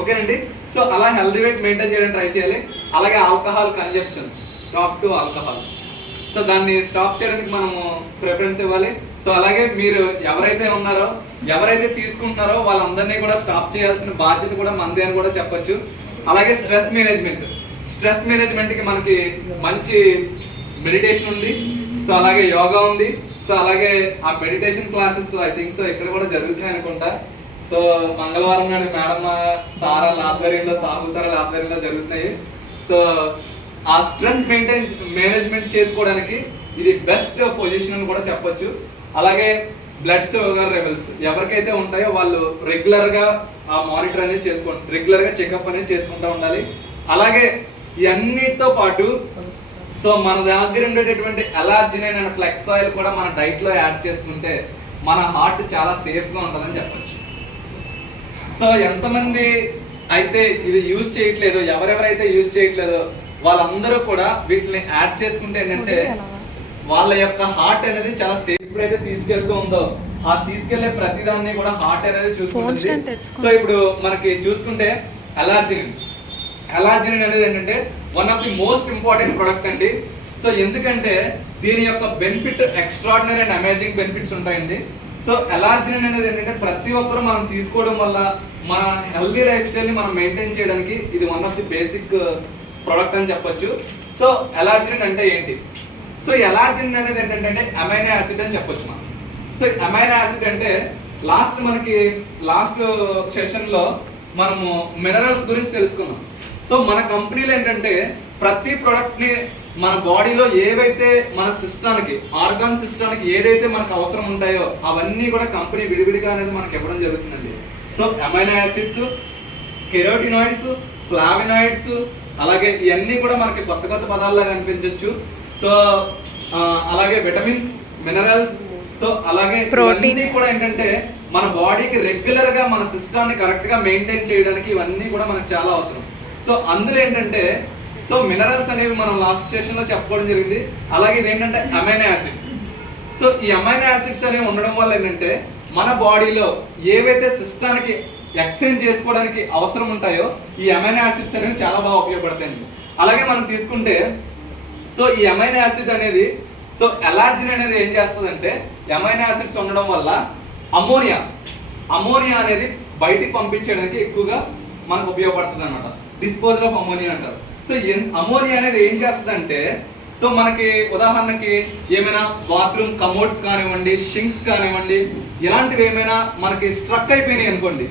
ఓకేనండి. సో అలా హెల్తీ వెయిట్ మెయింటైన్ చేయడానికి ట్రై చేయాలి. అలాగే alcohol consumption, stop to alcohol, so దాన్ని స్టాప్ చేయడానికి మనము ప్రిఫరెన్స్ ఇవ్వాలి. సో అలాగే మీరు ఎవరైతే తీసుకుంటున్నారో వాళ్ళందరినీ కూడా స్టాప్ చేయాల్సిన బాధ్యత కూడా మనదే అని కూడా చెప్పొచ్చు. అలాగే స్ట్రెస్ మేనేజ్మెంట్కి మనకి మంచి మెడిటేషన్ ఉంది. సో అలాగే యోగా ఉంది. సో అలాగే ఆ meditation classes I think so ఇక్కడ కూడా జరుగుతున్నాయి అనుకుంటా. సో మంగళవారం నాడు మేడం సారాల ఆధ్వర్యంలో, సాహు సారాల ఆధ్వర్యంలో జరుగుతున్నాయి. సో ఆ స్ట్రెస్ మేనేజ్మెంట్ చేసుకోవడానికి ఇది బెస్ట్ పొజిషన్ అని కూడా చెప్పొచ్చు. అలాగే బ్లడ్ షుగర్ లెవెల్స్ ఎవరికైతే ఉంటాయో వాళ్ళు రెగ్యులర్గా ఆ మానిటర్ అనేది చేసుకోండి, రెగ్యులర్గా చెకప్ అనేది చేసుకుంటూ ఉండాలి. అలాగే ఇవన్నిటితో పాటు సో మన దగ్గర ఉండేటటువంటి అలర్జినిన్ అండ్ ఫ్లెక్స్ ఆయిల్ కూడా మన డైట్లో యాడ్ చేసుకుంటే మన హార్ట్ చాలా సేఫ్గా ఉంటుందని చెప్పొచ్చు. సో ఎంతమంది అయితే ఇది యూజ్ చేయట్లేదో, ఎవరెవరైతే యూజ్ చేయట్లేదో వాళ్ళందరూ కూడా వీటిని యాడ్ చేసుకుంటే ఏంటంటే వాళ్ళ యొక్క హార్ట్ అనేది చాలా సేఫ్. ఎప్పుడైతే తీసుకెళ్తూ ఉందో ఆ తీసుకెళ్లే ప్రతిదాన్ని కూడా హార్ట్ అనేది చూసుకుంటుంది. సో ఇప్పుడు మనకి చూసుకుంటే అలర్జినిన్ అనేది ఏంటంటే one of the most important product అండి. సో ఎందుకంటే దీని యొక్క benefit extraordinary and amazing benefits ఉంటాయండి. సో అలర్జినిన్ అనేది ఏంటంటే ప్రతి ఒక్కరు మనం తీసుకోవడం వల్ల మన హెల్దీ లైఫ్ స్టైల్ని మనం మెయింటైన్ చేయడానికి ఇది one of the basic product అని చెప్పొచ్చు. సో అలర్జినిన్ అంటే ఏంటి? సో అలర్జినిన్ అనేది ఏంటంటే అమైనో యాసిడ్ అని చెప్పొచ్చు మనం. సో అమైనో యాసిడ్ అంటే లాస్ట్ సెషన్లో మనము మినరల్స్ గురించి తెలుసుకున్నాం. సో మన కంపెనీలో ఏంటంటే ప్రతి ప్రోడక్ట్ని మన బాడీలో ఏవైతే మన సిస్టానికి ఆర్గాన్ సిస్టానికి ఏదైతే మనకు అవసరం ఉంటాయో అవన్నీ కూడా కంపెనీ విడివిడిగా అనేది మనకి ఇవ్వడం జరుగుతుందండి. So amino acids, carotenoids, flavonoids, అలాగే ఇవన్నీ కూడా మనకి కొత్త కొత్త పదాల్లాగా అనిపించవచ్చు. సో అలాగే విటమిన్స్, మినరల్స్, సో అలాగే ఇవన్నీ కూడా ఏంటంటే మన బాడీకి రెగ్యులర్ గా మన సిస్టాన్ని కరెక్ట్ గా మెయింటైన్ చేయడానికి ఇవన్నీ కూడా మనకు చాలా అవసరం. సో అందులో ఏంటంటే సో మినరల్స్ అనేవి మనం లాస్ట్ సెషన్ లో చెప్పుకోవడం జరిగింది. అలాగే ఇదేంటంటే అమైనో యాసిడ్స్. సో ఈ అమైనో యాసిడ్స్ అనేవి ఉండడం వల్ల ఏంటంటే మన బాడీలో ఏవైతే సిస్టానికి ఎక్స్చేంజ్ చేసుకోవడానికి అవసరం ఉంటాయో ఈ అమైనో యాసిడ్స్ అనేవి చాలా బాగా ఉపయోగపడతాయండి. అలాగే మనం తీసుకుంటే సో ఈ అమైనో యాసిడ్ అనేది సో ఎలార్జిన్ అనేది ఏం చేస్తుందంటే అమైనో యాసిడ్స్ ఉండడం వల్ల అమోనియా అనేది బయటికి పంపించడానికి ఎక్కువగా మనకు ఉపయోగపడుతుంది అనమాట. డిస్పోజల్ ఆఫ్ అమోనియా అంటారు. సో అమోనియా అనేది ఏం చేస్తుందంటే సో మనకి ఉదాహరణకి ఏమైనా బాత్రూమ్ కమోడ్స్ కానివ్వండి, షింక్స్ కానివ్వండి, ఇలాంటివి ఏమైనా మనకి స్ట్రక్ అయిపోయినాయి అనుకోండి,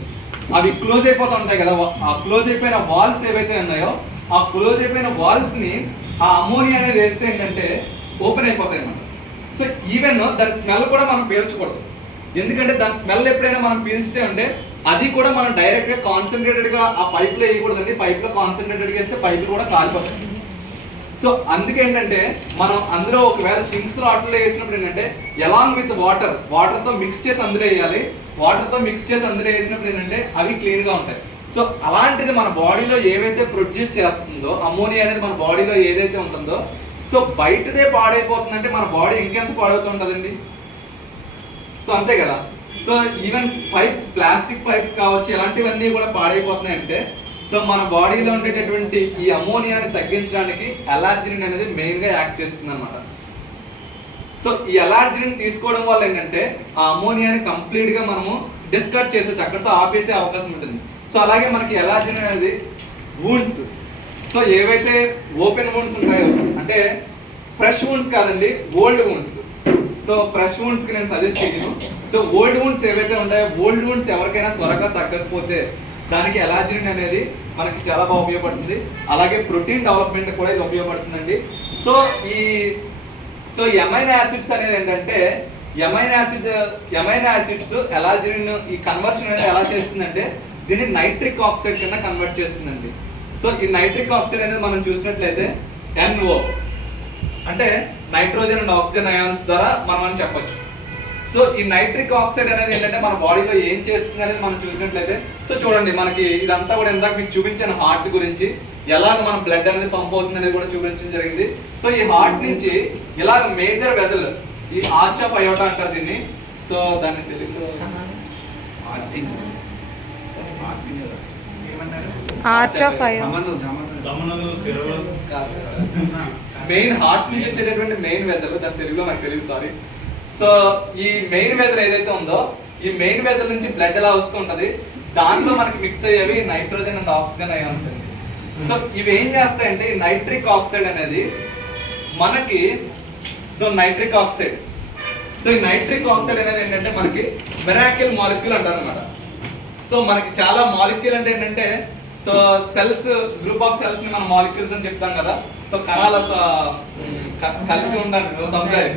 అవి క్లోజ్ అయిపోతూ ఉంటాయి కదా. ఆ క్లోజ్ అయిపోయిన వాల్స్ ఏవైతే ఉన్నాయో ఆ క్లోజ్ అయిపోయిన వాల్స్ ని ఆ అమోనియా అనేది వేస్తే ఏంటంటే ఓపెన్ అయిపోతాయి అన్నమాట. సో ఈవెన్ దాని స్మెల్ కూడా మనం పీల్చకూడదు. ఎందుకంటే దాని స్మెల్ ఎప్పుడైనా మనం పీల్చితే అంటే అది కూడా మనం డైరెక్ట్ గా కాన్సన్ట్రేటెడ్ గా ఆ పైప్ లో వేయకూడదండి. పైప్ లో కాన్సన్ట్రేటెడ్ గా వేస్తే పైప్ కూడా కాలిపోతాయి. సో అందుకేంటంటే మనం అందులో ఒకవేళ షింక్స్ లో వాటర్లో వేసినప్పుడు ఏంటంటే ఎలాంగ్ విత్ వాటర్ తో మిక్స్ చేసి అందులో వేయాలి. వాటర్ తో మిక్స్ చేసి అందులో వేసినప్పుడు ఏంటంటే అవి క్లీన్ గా ఉంటాయి. సో అలాంటిది మన బాడీలో ఏవైతే ప్రొడ్యూస్ చేస్తుందో అమోనియా అనేది మన బాడీలో ఏదైతే ఉంటుందో సో బయటదే పాడైపోతుందంటే మన బాడీ ఇంకెంత పాడవుతుంటుందండి. సో అంతే కదా. So even pipes, plastic pipes కావచ్చు, ఇలాంటివన్నీ కూడా పాడైపోతున్నాయంటే సో మన బాడీలో ఉండేటటువంటి ఈ అమోనియాని తగ్గించడానికి ఎలార్జినిన్ అనేది మెయిన్ గా యాక్ట్ చేస్తుంది అనమాట. సో ఈ ఎలార్జినిన్ తీసుకోవడం వల్ల ఏంటంటే ఆ అమోనియాని కంప్లీట్ గా మనము డిస్కార్డ్ చేసేసి అక్కడితో ఆపేసే అవకాశం ఉంటుంది. సో అలాగే మనకి ఎలార్జినిన్ అనేది వూండ్స్, సో ఏవైతే ఓపెన్ వూండ్స్ ఉంటాయో అంటే ఫ్రెష్ వూండ్స్ కాదండి, old wounds. So fresh wounds కి నేను సజెస్ట్ చేయను. సో ఓల్డ్ వూండ్స్ ఏవైతే ఉంటాయో ఓల్డ్ వూండ్స్ ఎవరికైనా త్వరగా తగ్గకపోతే దానికి ఎలార్జినిన్ అనేది మనకి చాలా బాగా ఉపయోగపడుతుంది. అలాగే ప్రోటీన్ డెవలప్మెంట్ కూడా ఇది ఉపయోగపడుతుందండి. సో ఈ అమైనో యాసిడ్స్ అనేది ఏంటంటే అమైనో యాసిడ్స్ ఎలార్జినిన్ ఈ కన్వర్షన్ అనేది ఎలా చేస్తుందంటే దీన్ని నైట్రిక్ ఆక్సైడ్ కింద కన్వర్ట్ చేస్తుందండి. సో ఈ నైట్రిక్ ఆక్సైడ్ అనేది మనం చూసినట్లయితే NO అంటే నైట్రోజన్ అండ్ ఆక్సిజన్ అయాన్స్ ద్వారా మనం చెప్పొచ్చు. సో ఈ నైట్రిక్ ఆక్సైడ్ అనేది ఏంటంటే మన బాడీలో ఏం చేస్తుంది అనేది మనం చూసినట్లయితే సో చూడండి మనకి ఇదంతా కూడా ఇందాక మీకు చూపించాను హార్ట్ గురించి, ఎలాగ మన బ్లడ్ అనేది పంప్ అవుతుంది అనేది కూడా చూపించడం జరిగింది. సో ఈ హార్ట్ నుంచి ఇలాగ మేజర్ వెజల్, ఈ ఆర్చ్ ఆఫ్ అయోటా అంటారు దీన్ని. సో దాన్ని తెలుగులో ఆర్చ్ ఆఫ్ మెయిన్ హార్ట్ నుంచి వచ్చేటటువంటి మెయిన్ వెజల్, దాని తెలుగులో నాకు తెలియదు, సారీ. సో ఈ మెయిన్ వెజల్ ఏదైతే ఉందో ఈ మెయిన్ వెజల్ నుంచి బ్లడ్ ఎలా వస్తూ ఉంటది, దాంట్లో మనకి మిక్స్ అయ్యేవి నైట్రోజన్ అండ్ ఆక్సిజన్ అయాన్స్ అండి. సో ఇవి ఏం చేస్తాయంటే ఈ నైట్రిక్ ఆక్సైడ్ అనేది మనకి ఈ నైట్రిక్ ఆక్సైడ్ అనేది ఏంటంటే మనకి మిరాకిల్ మాలిక్యూల్ అంటారు అనమాట. సో మనకి చాలా మాలిక్యూల్ అంటే ఏంటంటే so cells, group of cells ని మనం మాలిక్యూల్స్ అని చెప్తాం కదా. సో కణాల కలిసి ఉండాలి సబ్గారి,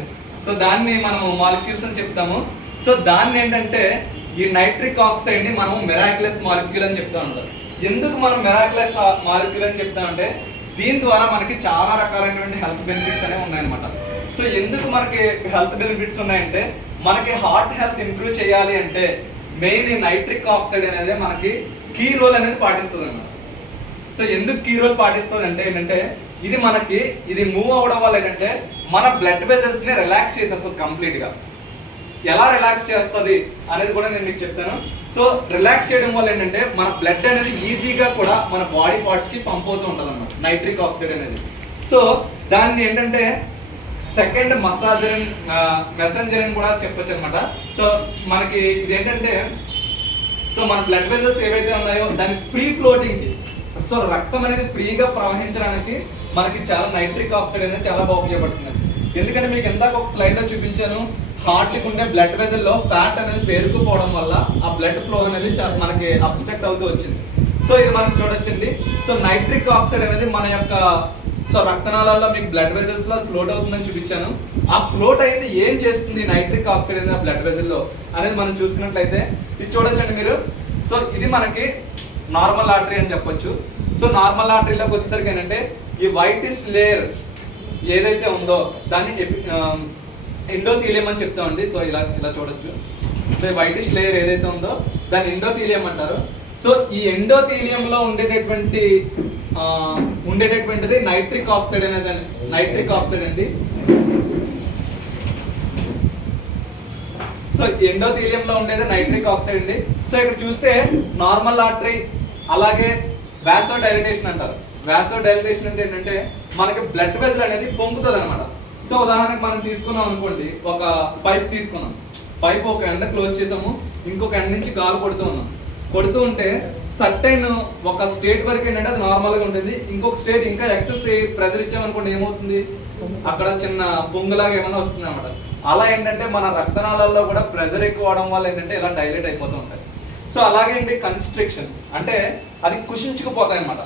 సో దాన్ని మనం మాలిక్యూల్స్ అని చెప్తాము. సో దాన్ని ఏంటంటే ఈ నైట్రిక్ ఆక్సైడ్ ని మనం మిరాక్యులస్ మాలిక్యూల్ అని చెప్తా ఉంటాం. ఎందుకు మనం మిరాక్యులస్ మాలిక్యూల్ అని చెప్తామంటే దీని ద్వారా మనకి చాలా రకాలైనటువంటి హెల్త్ బెనిఫిట్స్ అనేవి ఉన్నాయన్నమాట. సో ఎందుకు మనకి హెల్త్ బెనిఫిట్స్ ఉన్నాయంటే మనకి హార్ట్ హెల్త్ ఇంప్రూవ్ చేయాలి అంటే మెయిన్ ఈ నైట్రిక్ ఆక్సైడ్ అనేది మనకి కీ రోల్ అనేది పాటిస్తుంది అన్నమాట. సో ఎందుకు కీ రోల్ పాటిస్తుంది అంటే ఏంటంటే ఇది మూవ్ అవ్వడం వల్ల ఏంటంటే మన బ్లడ్ వెజల్స్ ని రిలాక్స్ చేసేస్తుంది కంప్లీట్ గా. ఎలా రిలాక్స్ చేస్తుంది అనేది కూడా నేను మీకు చెప్తాను. సో రిలాక్స్ చేయడం వల్ల ఏంటంటే మన బ్లడ్ అనేది ఈజీగా కూడా మన బాడీ పార్ట్స్ కి పంప్ అవుతూ ఉంటుంది అన్నమాట నైట్రిక్ ఆక్సైడ్ అనేది. సో దాన్ని ఏంటంటే సెకండ్ మెసెంజర్ అని కూడా చెప్పొచ్చు అనమాట. సో మనకి ఇది ఏంటంటే సో మన బ్లడ్ వెజల్స్ ఏవైతే ఉన్నాయో దాని ఫ్రీ ఫ్లోటింగ్ కి, సో రక్తం అనేది ఫ్రీగా ప్రవహించడానికి మనకి చాలా నైట్రిక్ ఆక్సైడ్ అనేది చాలా బాగా ఉపయోగపడుతుంది. ఎందుకంటే మీకు ఇందాక ఒక స్లైడ్ లో చూపించాను, హార్ట్ కి ఉండే బ్లడ్ వెజల్ లో ఫ్యాట్ అనేది పేరుకుపోవడం వల్ల ఆ బ్లడ్ ఫ్లో అనేది మనకి అబ్స్ట్రక్ట్ అవుతూ వచ్చింది. సో ఇది మనకి చూడొచ్చండి. సో నైట్రిక్ ఆక్సైడ్ అనేది మన యొక్క సో రక్తనాళాల్లో మీకు బ్లడ్ వెజల్స్ లో ఫ్లోట్ అవుతుందని చూపించాను. ఆ ఫ్లోట్ అయితే ఏం చేస్తుంది నైట్రిక్ ఆక్సైడ్ అనేది ఆ బ్లడ్ వెజల్ లో అనేది మనం చూసుకున్నట్లయితే ఇది చూడొచ్చండి మీరు. సో ఇది మనకి నార్మల్ ఆర్టరీ అని చెప్పొచ్చు. సో నార్మల్ ఆర్టరీలోకి వచ్చేసరికి ఏంటంటే ఈ వైటిష్ లేయర్ ఏదైతే ఉందో దాన్ని ఎండోథీలియం అని చెప్తామండి. సో ఇలా ఇలా చూడొచ్చు. సో ఈ వైటిష్ లేయర్ ఏదైతే ఉందో దాన్ని ఎండోథీలియం అంటారు. సో ఈ ఎండోథీలియంలో ఉండేటటువంటిది నైట్రిక్ ఆక్సైడ్ అనేది నైట్రిక్ ఆక్సైడ్ అండి. సో ఎండోథీలియంలో ఉండేది నైట్రిక్ ఆక్సైడ్ అండి. సో ఇక్కడ చూస్తే నార్మల్ ఆర్టరీ అలాగే వాసో డైలటేషన్ అంటారు. వాసో డైలటేషన్ అంటే ఏంటంటే మనకి బ్లడ్ వెజల్ అనేది పొంగుతుంది అనమాట. సో ఉదాహరణకు మనం తీసుకున్నాం అనుకోండి, ఒక పైప్ తీసుకున్నాం, పైప్ ఒక ఎండ క్లోజ్ చేసాము, ఇంకొక ఎండ నుంచి గాలి కొడుతూ ఉంటే సర్టైన్ ఒక స్టేట్ వరకు ఏంటంటే అది నార్మల్గా ఉంటుంది. ఇంకొక స్టేట్ ఇంకా ఎక్సెస్ ప్రెజర్ ఇచ్చామనుకోండి ఏమవుతుంది, అక్కడ చిన్న పొంగులాగా ఏమైనా వస్తుంది అనమాట. అలా ఏంటంటే మన రక్తనాళాల్లో కూడా ప్రెజర్ ఎక్కువ అవడం వల్ల ఏంటంటే ఇలా డైలేట్ అయిపోతూ ఉంటాయి. సో అలాగే అండి కన్స్ట్రిక్షన్ అంటే అది కుషించుకుపోతాయి అనమాట.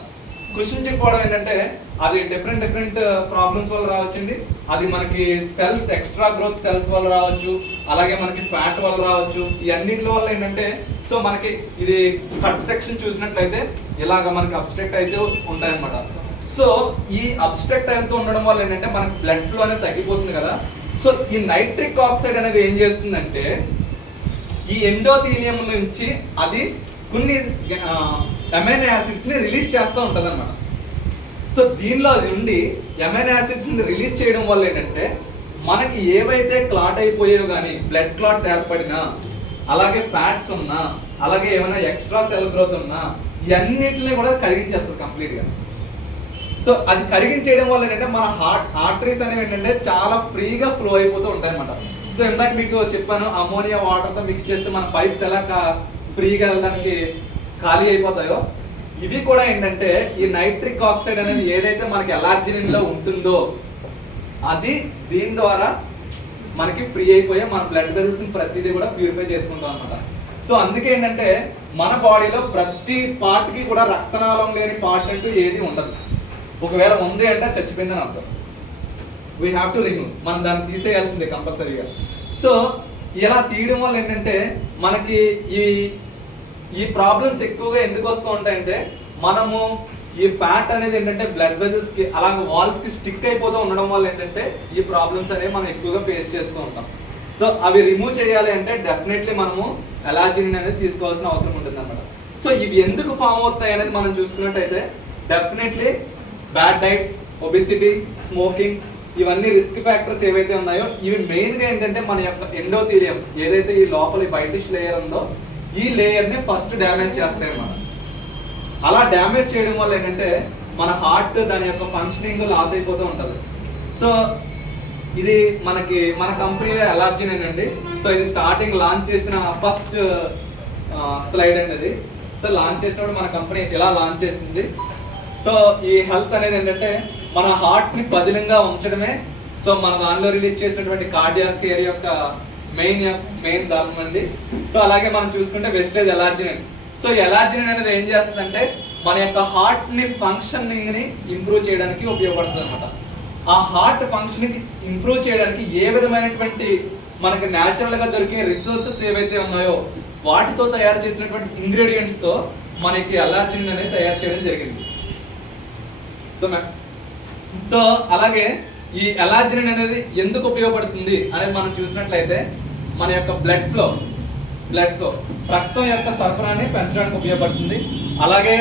కుషించుకుపోవడం ఏంటంటే అది డిఫరెంట్ ప్రాబ్లమ్స్ వల్ల రావచ్చండి. అది మనకి సెల్స్ ఎక్స్ట్రా గ్రోత్ సెల్స్ వల్ల రావచ్చు, అలాగే మనకి ఫ్యాట్ వల్ల రావచ్చు. ఈ అన్నింటి వల్ల ఏంటంటే సో మనకి ఇది కట్ సెక్షన్ చూసినట్లయితే ఇలాగ మనకి అబ్స్ట్రక్ట్ అయితే ఉంటాయన్నమాట. సో ఈ అబ్స్ట్రక్ట్ అయితే ఉండడం వల్ల ఏంటంటే మనకి బ్లడ్ ఫ్లో అనేది తగ్గిపోతుంది కదా. సో ఈ నైట్రిక్ ఆక్సైడ్ అనేది ఏం చేస్తుందంటే ఈ ఎండోథీలియం నుంచి అది కొన్ని అమైనో యాసిడ్స్ ని రిలీజ్ చేస్తూ ఉంటుంది అనమాట. సో దీనిలో అది ఉండి అమైనో యాసిడ్స్ ని రిలీజ్ చేయడం వల్ల ఏంటంటే మనకి ఏవైతే క్లాట్ అయిపోయేవి కానీ బ్లడ్ క్లాట్స్ ఏర్పడినా, అలాగే ఫ్యాట్స్ ఉన్నా, అలాగే ఏమైనా ఎక్స్ట్రా సెల్ గ్రోత్ ఉన్నా ఇవన్నిటిని కూడా కరిగించేస్తుంది కంప్లీట్ గా. సో అది కరిగించేయడం వల్ల ఏంటంటే మన ఆర్టరీస్ అనేవి ఏంటంటే చాలా ఫ్రీగా ఫ్లో అయిపోతూ ఉంటాయి అన్నమాట. సో ఇందాక మీకు చెప్పాను, అమోనియా వాటర్తో మిక్స్ చేస్తే మన పైప్స్ ఎలా ఫ్రీగా వెళ్ళడానికి ఖాళీ అయిపోతాయో, ఇవి కూడా ఏంటంటే ఈ నైట్రిక్ ఆక్సైడ్ అనేది ఏదైతే మనకి ఎలార్జినిన్ లో ఉంటుందో అది దీని ద్వారా మనకి ఫ్రీ అయిపోయి మన బ్లడ్ వెజల్స్ ప్రతిదీ కూడా ప్యూరిఫై చేసుకుంటాం అనమాట. సో అందుకే ఏంటంటే మన బాడీలో ప్రతి పార్ట్ కి కూడా రక్తనాళం లేని పార్ట్ అంటూ ఏది ఉండదు. ఒకవేళ ఉంది అంటే చచ్చిపోయిందని అర్థం. వీ హ్యావ్ టు రిమూవ్, మనం దాన్ని తీసేయాల్సిందే కంపల్సరీగా. సో ఇలా తీయడం వల్ల ఏంటంటే మనకి ఈ ప్రాబ్లమ్స్ ఎక్కువగా ఎందుకు వస్తూ ఉంటాయంటే మనము ఈ ఫ్యాట్ అనేది ఏంటంటే బ్లడ్ వెజల్స్ కి అలాగే వాల్స్ కి స్టిక్ అయిపోతూ ఉండడం వల్ల ఏంటంటే ఈ ప్రాబ్లమ్స్ అనేవి మనం ఎక్కువగా ఫేస్ చేస్తూ ఉంటాం. సో అవి రిమూవ్ చేయాలి అంటే డెఫినెట్లీ మనము ఎలార్జినిన్ అనేది తీసుకోవాల్సిన అవసరం ఉంటుంది అనమాట. సో ఇవి ఎందుకు ఫామ్ అవుతాయి అనేది మనం చూసుకున్నట్టయితే definitely bad diets, obesity, smoking, ఇవన్నీ రిస్క్ ఫ్యాక్టర్స్ ఏవైతే ఉన్నాయో ఇవి మెయిన్గా ఏంటంటే మన యొక్క ఎండోథీలియం ఏదైతే ఈ లోపల వైటిష్ లేయర్ ఉందో ఈ లేయర్ని ఫస్ట్ డ్యామేజ్ చేస్తాయి అన్నమాట. అలా డ్యామేజ్ చేయడం వల్ల ఏంటంటే మన హార్ట్ దాని యొక్క ఫంక్షనింగ్ లాస్ అయిపోతూ ఉంటుంది. సో ఇది మన కంపెనీలో ఎలార్జినిన్ అండి. సో ఇది స్టార్టింగ్ లాంచ్ చేసిన ఫస్ట్ స్లైడ్ అండి అది. సో లాంచ్ చేసినప్పుడు మన కంపెనీ ఎలా లాంచ్ చేసింది. సో ఈ హెల్త్ అనేది ఏంటంటే మన హార్ట్ని పదిలంగా ఉంచడమే. సో మన దానిలో రిలీజ్ చేసినటువంటి కార్డియాక్ కేర్ యొక్క మెయిన్ ధర్మం అండి. సో అలాగే మనం చూసుకుంటే వెస్టేజ్ ఎలార్జినిన్. సో ఎలార్జినిన్ అనేది ఏం చేస్తుందంటే మన యొక్క హార్ట్ని ఫంక్షనింగ్ని ఇంప్రూవ్ చేయడానికి ఉపయోగపడుతుంది అనమాట. ఆ హార్ట్ ఫంక్షన్కి ఇంప్రూవ్ చేయడానికి ఏ విధమైనటువంటి మనకి న్యాచురల్గా దొరికే రిసోర్సెస్ ఏవైతే ఉన్నాయో వాటితో తయారు చేసినటువంటి ఇంగ్రీడియంట్స్తో మనకి ఎలార్జినిన్ అనేది తయారు చేయడం జరిగింది. సో అలాగే ఈ ఎలార్జినిన్ అనేది ఎందుకు ఉపయోగపడుతుంది అనేది మనం చూసినట్లయితే మన యొక్క బ్లడ్ ఫ్లో రక్తం యొక్క సరఫరాని పెంచడానికి ఉపయోగపడుతుంది, అలాగే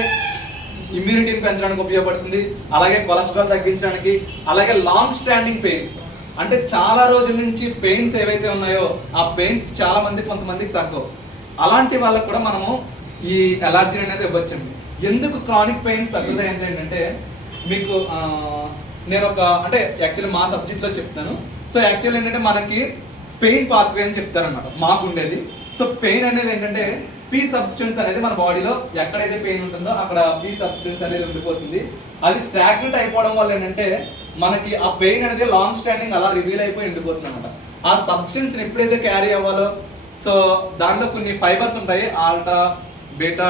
ఇమ్యూనిటీని పెంచడానికి ఉపయోగపడుతుంది, అలాగే కొలెస్ట్రాల్ తగ్గించడానికి, అలాగే లాంగ్ స్టాండింగ్ పెయిన్స్ అంటే చాలా రోజుల నుంచి పెయిన్స్ ఏవైతే ఉన్నాయో ఆ పెయిన్స్ కొంతమందికి తగ్గవు. అలాంటి వాళ్ళకు కూడా మనము ఈ ఎలార్జినిన్ అనేది ఇవ్వచ్చండి. ఎందుకు క్రానిక్ పెయిన్స్ తగ్గుతాయి ఏంటంటే మీకు నేను అంటే యాక్చువల్లీ మా సబ్జెక్ట్లో చెప్తాను. సో యాక్చువల్ ఏంటంటే మనకి పెయిన్ పాత్వే అని చెప్తారనమాట మాకు ఉండేది. సో పెయిన్ అనేది ఏంటంటే పీ సబ్స్టెన్స్ అనేది మన బాడీలో ఎక్కడైతే పెయిన్ ఉంటుందో అక్కడ పీ సబ్స్టెన్స్ అనేది ఉండిపోతుంది. అది స్టాగ్నెంట్ అయిపోవడం వల్ల ఏంటంటే మనకి ఆ పెయిన్ అనేది లాంగ్ స్టాండింగ్ అలా రివీల్ అయిపోయి ఉండిపోతుంది అనమాట. ఆ సబ్స్టెన్స్ని ఎప్పుడైతే క్యారీ అవ్వాలో సో దానిలో కొన్ని ఫైబర్స్ ఉంటాయి, Alta, beta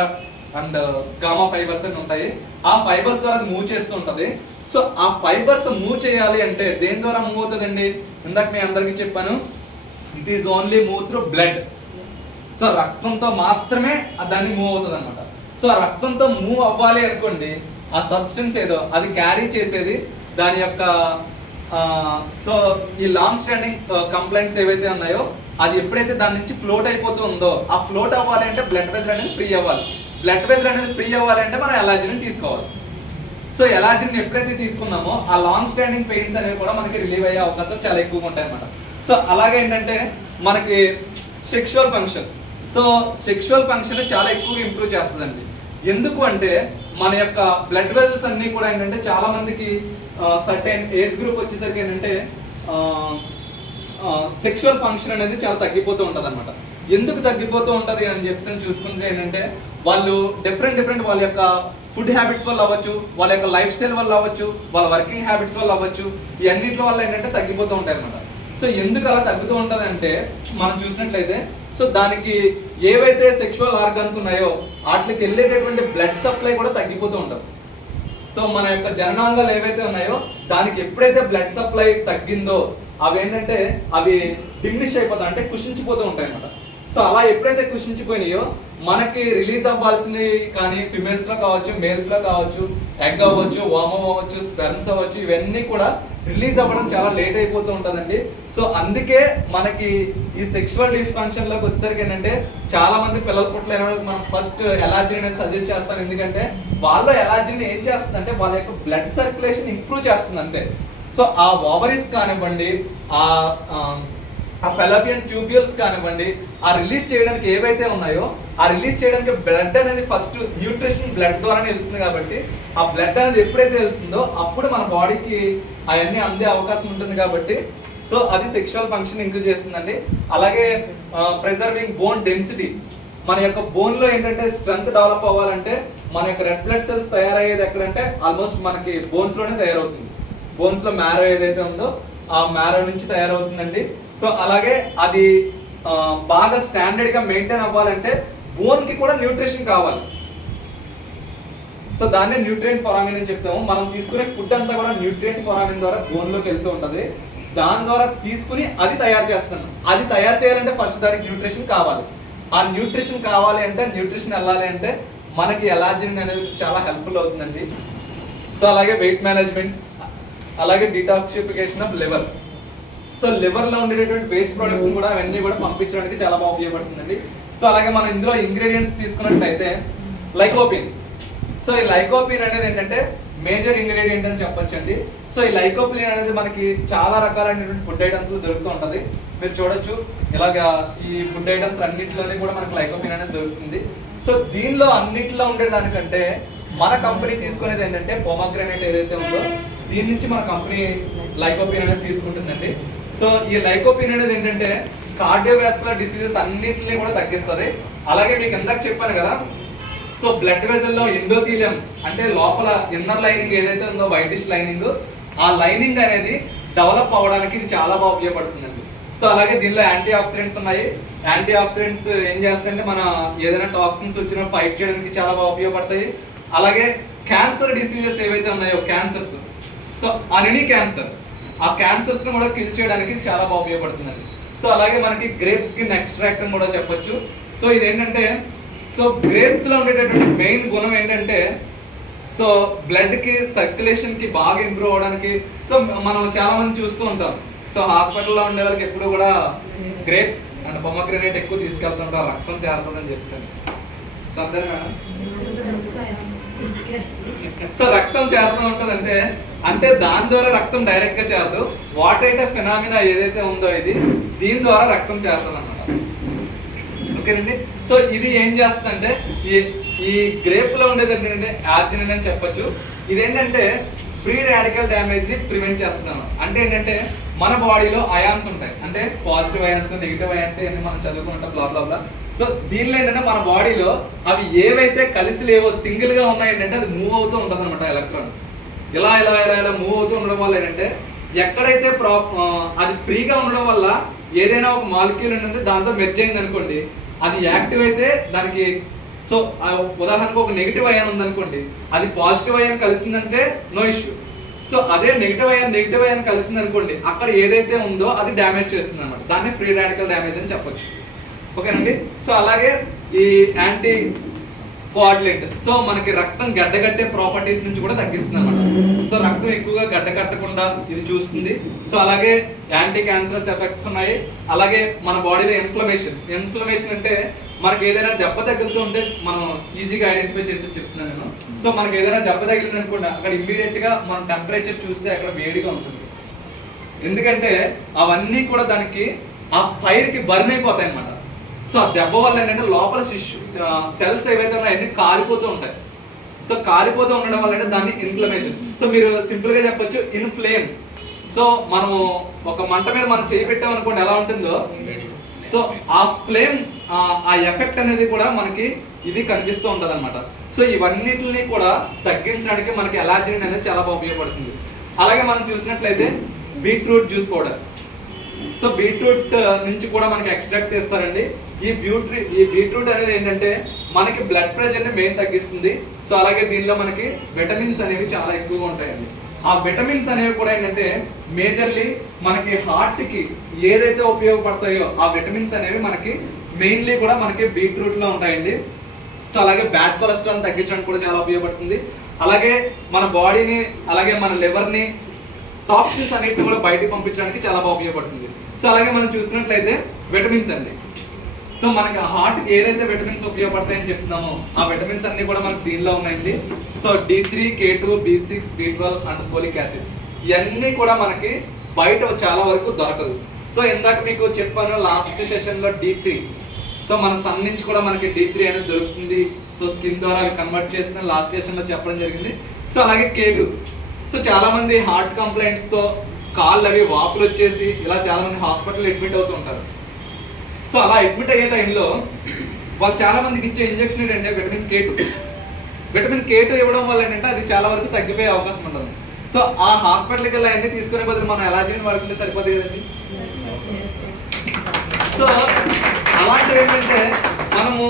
and gamma fibres అని ఉంటాయి. ఆ ఫైబర్స్ ద్వారా మూవ్ చేస్తూ ఉంటుంది. సో ఆ ఫైబర్స్ మూవ్ చేయాలి అంటే దేని ద్వారా మూవ్ అవుతుందండి? ఇందాక మీ అందరికీ చెప్పాను, it is only move through blood. So రక్తంతో మాత్రమే దాన్ని మూవ్ అవుతుంది అనమాట. సో ఆ రక్తంతో మూవ్ అవ్వాలి అనుకోండి, ఆ సబ్స్టెన్స్ ఏదో అది క్యారీ చేసేది దాని యొక్క సో ఈ లాంగ్ స్టాండింగ్ కంప్లైంట్స్ ఏవైతే ఉన్నాయో అది ఎప్పుడైతే దాని నుంచి ఫ్లోట్ అయిపోతూ ఉందో, ఆ ఫ్లోట్ అవ్వాలి అంటే బ్లడ్ వెజల్ అనేది ఫ్రీ అవ్వాలి. బ్లడ్ వెజల్ అనేది ఫ్రీ అవ్వాలి అంటే మనం ఎలాజిన్ తీసుకోవాలి. సో ఎలాజిన్ ఎప్పుడైతే తీసుకున్నామో ఆ లాంగ్ స్టాండింగ్ పెయిన్స్ అనేవి కూడా మనకి రిలీవ్ అయ్యే అవకాశం చాలా ఎక్కువగా ఉంటాయి అనమాట. సో అలాగే ఏంటంటే మనకి sexual function, so sexual function చాలా ఎక్కువగా ఇంప్రూవ్ చేస్తుందండి. ఎందుకు అంటే మన యొక్క బ్లడ్ వెజల్స్ అన్నీ కూడా ఏంటంటే చాలా మందికి సర్టెన్ ఏజ్ గ్రూప్ వచ్చేసరికి ఏంటంటే సెక్షువల్ ఫంక్షన్ అనేది చాలా తగ్గిపోతూ ఉంటుంది అనమాట. ఎందుకు తగ్గిపోతూ ఉంటుంది అని చెప్పి చూసుకుంటే ఏంటంటే వాళ్ళు డిఫరెంట్ వాళ్ళ యొక్క ఫుడ్ హ్యాబిట్స్ వల్ల అవ్వచ్చు, వాళ్ళ యొక్క లైఫ్ స్టైల్ వల్ల అవ్వచ్చు, వాళ్ళ వర్కింగ్ హ్యాబిట్స్ వల్ల అవ్వచ్చు, ఈ అన్నింటి వల్ల ఏంటంటే తగ్గిపోతూ ఉంటాయి అనమాట. సో ఎందుకు అలా తగ్గుతూ ఉంటుంది అంటే మనం చూసినట్లయితే సో దానికి ఏవైతే సెక్షువల్ ఆర్గన్స్ ఉన్నాయో వాటికి వెళ్ళేటటువంటి బ్లడ్ సప్లై కూడా తగ్గిపోతూ ఉంటుంది. సో మన యొక్క జననాంగాలు ఏవైతే ఉన్నాయో దానికి ఎప్పుడైతే బ్లడ్ సప్లై తగ్గిందో అవి ఏంటంటే అవి డిమినిష్ అయిపోతాయి, అంటే కుషించిపోతూ ఉంటాయి అన్నమాట. సో అలా ఎప్పుడైతే కుషించిపోయినాయో మనకి రిలీజ్ అవ్వాల్సింది కానీ ఫిమేల్స్ లో కావచ్చు, మేల్స్ లో కావచ్చు, ఎగ్ అవ్వచ్చు, వామం అవ్వచ్చు, స్పెర్మ్స్ అవ్వచ్చు, ఇవన్నీ కూడా రిలీజ్ అవ్వడం చాలా లేట్ అయిపోతూ ఉంటుందండి. సో అందుకే మనకి ఈ సెక్షువల్ డిస్ఫంక్షన్ లోకి వచ్చేసరికి ఏంటంటే చాలా మంది పిల్లలు పుట్టలేని వాళ్ళకి మనం ఫస్ట్ ఎలార్జీ అనేది సజెస్ట్ చేస్తాం. ఎందుకంటే వాళ్ళ ఎలార్జీని ఏం చేస్తుంది అంటే వాళ్ళ యొక్క బ్లడ్ సర్క్యులేషన్ ఇంప్రూవ్ చేస్తుంది అంతే. సో ఆ ఓవరీస్ కానివ్వండి, ఆ ఫెలోపియన్ ట్యూబ్యూల్స్ కానివ్వండి, ఆ రిలీజ్ చేయడానికి ఏవైతే ఉన్నాయో ఆ రిలీజ్ చేయడానికి బ్లడ్ అనేది ఫస్ట్ న్యూట్రిషన్ బ్లడ్ ద్వారానే వెళ్తుంది. కాబట్టి ఆ బ్లడ్ అనేది ఎప్పుడైతే వెళ్తుందో అప్పుడు మన బాడీకి అవన్నీ అందే అవకాశం ఉంటుంది. కాబట్టి సో అది సెక్షువల్ ఫంక్షన్ ఇంక్రీజ్ చేస్తుందండి. అలాగే ప్రిజర్వింగ్ బోన్ డెన్సిటీ, మన యొక్క బోన్ లో ఏంటంటే స్ట్రెంత్ డెవలప్ అవ్వాలంటే మన యొక్క రెడ్ బ్లడ్ సెల్స్ తయారయ్యేది ఎక్కడంటే ఆల్మోస్ట్ మనకి బోన్స్ లోనే తయారవుతుంది. బోన్స్ లో మ్యారో ఏదైతే ఉందో ఆ మ్యారో నుంచి తయారవుతుందండి. సో అలాగే అది బాగా స్టాండర్డ్ గా మెయింటైన్ అవ్వాలంటే బోన్ కి కూడా న్యూట్రిషన్ కావాలి. సో దాన్ని న్యూట్రియంట్ ఫార్మింగ్ అని చెప్తాము. మనం తీసుకునే ఫుడ్ అంతా కూడా న్యూట్రియంట్ ఫార్మింగ్ ద్వారా బోన్ లోకి వెళ్తూ ఉంటది. దాని ద్వారా తీసుకుని అది తయారు చేస్తున్నాం. అది తయారు చేయాలంటే ఫస్ట్ దానికి న్యూట్రిషన్ కావాలి. ఆ న్యూట్రిషన్ కావాలి అంటే న్యూట్రిషన్ వెళ్ళాలి అంటే మనకి ఎలార్జిన్ అనేది చాలా హెల్ప్ఫుల్ అవుతుందండి. సో అలాగే వెయిట్ మేనేజ్మెంట్, అలాగే detoxification of liver. So liver లో ఉండేటటువంటి వేస్ట్ ప్రొడక్ట్స్ కూడా అవన్నీ కూడా పంపించడానికి చాలా బాగా ఉపయోగపడుతుందండి. సో అలాగే మనం ఇందులో ఇంగ్రీడియంట్స్ తీసుకున్నట్లయితే లైకోపిన్. సో ఈ లైకోపిన్ అనేది ఏంటంటే మేజర్ ఇంగ్రీడియంట్ అని చెప్పొచ్చండి. సో ఈ లైకోపిన్ అనేది మనకి చాలా రకాలైనటువంటి ఫుడ్ ఐటమ్స్ లో దొరుకుతూ ఉంటది. మీరు చూడొచ్చు ఇలాగా ఈ ఫుడ్ ఐటమ్స్ అన్నింటిలోనే కూడా మనకి లైకోపిన్ అనేది దొరుకుతుంది. సో దీనిలో అన్నింటిలో ఉండేదానికంటే మన కంపెనీ తీసుకునేది ఏంటంటే పొమగ్రనేట్ ఏదైతే ఉందో దీని నుంచి మన కంపెనీ లైకోపిన్ అనేది తీసుకుంటుందండి. సో ఈ లైకోపిన్ అనేది ఏంటంటే కార్డియోవాస్కులర్ డిసీజెస్ అన్నింటినీ కూడా తగ్గిస్తుంది. అలాగే మీకు ఇందాక చెప్పాను కదా, సో బ్లడ్ వెజల్లో ఎండోథీలియం అంటే లోపల ఇన్నర్ లైనింగ్ ఏదైతే ఉందో వైటిష్ లైనింగ్, ఆ లైనింగ్ అనేది డెవలప్ అవ్వడానికి ఇది చాలా బాగా ఉపయోగపడుతుందండి. సో అలాగే దీనిలో యాంటీ ఆక్సిడెంట్స్ ఉన్నాయి. యాంటీ ఆక్సిడెంట్స్ ఏం చేస్తాయంటే మన ఏదైనా టాక్సిన్స్ వచ్చినా ఫైట్ చేయడానికి చాలా బాగా ఉపయోగపడతాయి. అలాగే క్యాన్సర్ డిసీజెస్ ఏవైతే ఉన్నాయో క్యాన్సర్స్, సో అన్ని క్యాన్సర్, ఆ క్యాన్సర్స్ కూడా కిల్ చేయడానికి చాలా బాగా ఉపయోగపడుతుందండి. సో అలాగే మనకి గ్రేప్ స్కిన్ ఎక్స్ట్రాక్ట్ అని కూడా చెప్పొచ్చు. సో ఇదేంటంటే సో గ్రేప్స్ లో ఉండేటటువంటి మెయిన్ గుణం ఏంటంటే సో బ్లడ్ కి సర్క్యులేషన్ కి బాగా ఇంప్రూవ్ అవడానికి. సో మనం చాలా మంది చూస్తూ ఉంటాం, సో హాస్పిటల్లో ఉండే వాళ్ళకి ఎప్పుడు కూడా గ్రేప్స్ అండ్ పొమగ్రనేట్ ఎక్కువ తీసుకెళ్తుంటారు, రక్తం చేరుతుందని చెప్పాను. సో అంతే మేడం. సో రక్తం చేరుతూ ఉంటుంది అంటే దాని ద్వారా రక్తం డైరెక్ట్ గా చేరదు. వాటర్ అయితే ఫినామినా ఏదైతే ఉందో ఇది దీని ద్వారా రక్తం చేరుతుంది అన్నమాట. ఓకేనండి. సో ఇది ఏం చేస్తుందంటే ఈ గ్రేప్ లో ఉండేది ఏంటంటే ఆర్జినిన్ అని చెప్పొచ్చు. ఇదేంటంటే ఫ్రీ రాడికల్ డ్యామేజ్ ని ప్రివెంట్ చేస్తున్నాను. అంటే ఏంటంటే మన బాడీలో అయాన్స్ ఉంటాయి, అంటే పాజిటివ్ అయాన్స్, నెగిటివ్ అయాన్స్ అన్ని మనం చదువుకుంటాం బ్లా. సో దీనిలో ఏంటంటే మన బాడీలో అవి ఏవైతే కలిసి లేవో సింగిల్ గా ఉన్నాయి ఏంటంటే అది మూవ్ అవుతూ ఉంటుంది అనమాట. ఎలక్ట్రాన్ ఇలా మూవ్ అవుతూ ఉండడం వల్ల ఏంటంటే ఎక్కడైతే అది ఫ్రీగా ఉండడం వల్ల ఏదైనా ఒక మాలిక్యూల్ ఏంటంటే దాంతో మెర్జ్ అయింది అనుకోండి, అది యాక్టివ్ అయితే దానికి సో ఉదాహరణకు ఒక నెగిటివ్ అయాన్ ఉందనుకోండి, అది పాజిటివ్ అయాన్ కలిసిందంటే నో ఇష్యూ. సో అదే నెగిటివ్ అయాన్ కలిసింది అనుకోండి, అక్కడ ఏదైతే ఉందో అది డ్యామేజ్ చేస్తుంది అనమాట. దాన్ని ఫ్రీ రాడికల్ డ్యామేజ్ అని చెప్పొచ్చు. ఓకేనండి. సో అలాగే ఈ యాంటీ కోఆగులెంట్, సో మనకి రక్తం గడ్డగట్టే ప్రాపర్టీస్ నుంచి కూడా తగ్గిస్తుంది అనమాట. సో రక్తం ఎక్కువగా గడ్డ కట్టకుండా ఇది చూస్తుంది. సో అలాగే యాంటీ క్యాన్సరస్ ఎఫెక్ట్స్ ఉన్నాయి. అలాగే మన బాడీలో ఇన్ఫ్లమేషన్ అంటే మనకి ఏదైనా దెబ్బ తగులుతూ ఉంటే మనం ఈజీగా ఐడెంటిఫై చేసి చెప్తున్నాను నేను. సో మనకి ఏదైనా దెబ్బ తగిలింది అనుకోండి, అక్కడ ఇమ్మీడియట్ గా మనం టెంపరేచర్ చూస్తే అక్కడ వేడిగా ఉంటుంది. ఎందుకంటే అవన్నీ కూడా దానికి ఆ ఫైర్ కి బర్న్ అయిపోతాయి అనమాట. సో ఆ దెబ్బ వల్ల ఏంటంటే లోపల సెల్స్ ఏవైతే ఉన్నాయో అన్ని కాలిపోతూ ఉంటాయి. సో కాలిపోతూ ఉండడం వల్ల అంటే దాన్ని ఇన్ఫ్లమేషన్. సో మీరు సింపుల్ గా చెప్పొచ్చు ఇన్ఫ్లేమ్. సో మనము ఒక మంట మీద మనం చేయి పెట్టాం అనుకోండి ఎలా ఉంటుందో, సో ఆ ఫ్లేమ్ ఆ ఎఫెక్ట్ అనేది కూడా మనకి ఇది కనిపిస్తూ ఉంటుంది అనమాట. సో ఇవన్నిటిని కూడా తగ్గించడానికి మనకి ఎలాజినిన్ అనేది చాలా బాగా ఉపయోగపడుతుంది. అలాగే మనం చూసినట్లయితే beetroot juice powder. So beetroot నుంచి కూడా మనకి ఎక్స్ట్రాక్ట్ చేస్తారండి. ఈ బీట్రూట్ అనేది ఏంటంటే మనకి బ్లడ్ ప్రెషర్ ని మెయిన్ తగ్గిస్తుంది. సో అలాగే దీనిలో మనకి విటమిన్స్ అనేవి చాలా ఎక్కువగా ఉంటాయండి. ఆ విటమిన్స్ అనేవి కూడా ఏంటంటే మేజర్లీ మనకి హార్ట్ కి ఏదైతే ఉపయోగపడతాయో ఆ విటమిన్స్ అనేవి మనకి మెయిన్లీ కూడా మనకి బీట్రూట్ లో ఉంటాయండి. సో అలాగే బ్యాడ్ కొలెస్ట్రాల్ తగ్గించడానికి కూడా చాలా ఉపయోగపడుతుంది. అలాగే మన బాడీని అలాగే మన లివర్ ని టాక్సిన్స్ అన్నిటిని కూడా బయటకు పంపించడానికి చాలా బాగా ఉపయోగపడుతుంది. సో అలాగే మనం చూసినట్లయితే విటమిన్స్ అండి. సో మనకి హార్ట్ కి ఏదైతే విటమిన్స్ ఉపయోగపడతాయని చెప్తున్నామో ఆ విటమిన్స్ అన్ని కూడా మనకి దీనిలో ఉన్నాయండి. So D3, K2, B6, B12 and folic acid ఇవన్నీ కూడా మనకి బయట చాలా వరకు దొరకదు. సో ఇందాక మీకు చెప్పాను లాస్ట్ సెషన్ లో D3. సో మన సన్ నుంచి కూడా మనకి D3 అనేది దొరుకుతుంది. సో స్కిన్ ద్వారా అవి కన్వర్ట్ చేసిన లాస్ట్ సెషన్ లో చెప్పడం జరిగింది. సో అలాగే K2. సో చాలా మంది హార్ట్ కంప్లైంట్స్ తో కాళ్ళు అవి వాపులు వచ్చేసి ఇలా చాలా మంది హాస్పిటల్ అడ్మిట్ అవుతూ ఉంటారు. సో అలా అడ్మిట్ అయ్యే టైంలో వాళ్ళు చాలా మందికి ఇచ్చే ఇంజెక్షన్ ఏంటంటే విటమిన్ K2 ఇవ్వడం వల్ల ఏంటంటే అది చాలా వరకు తగ్గిపోయే అవకాశం ఉంటుంది. సో ఆ హాస్పిటల్కి వెళ్ళి అన్ని తీసుకునే బదులు మనం ఎలాజినిన్ వాడుకుంటే సరిపోతుంది కదండి. సో అలాంటివి ఏంటంటే మనము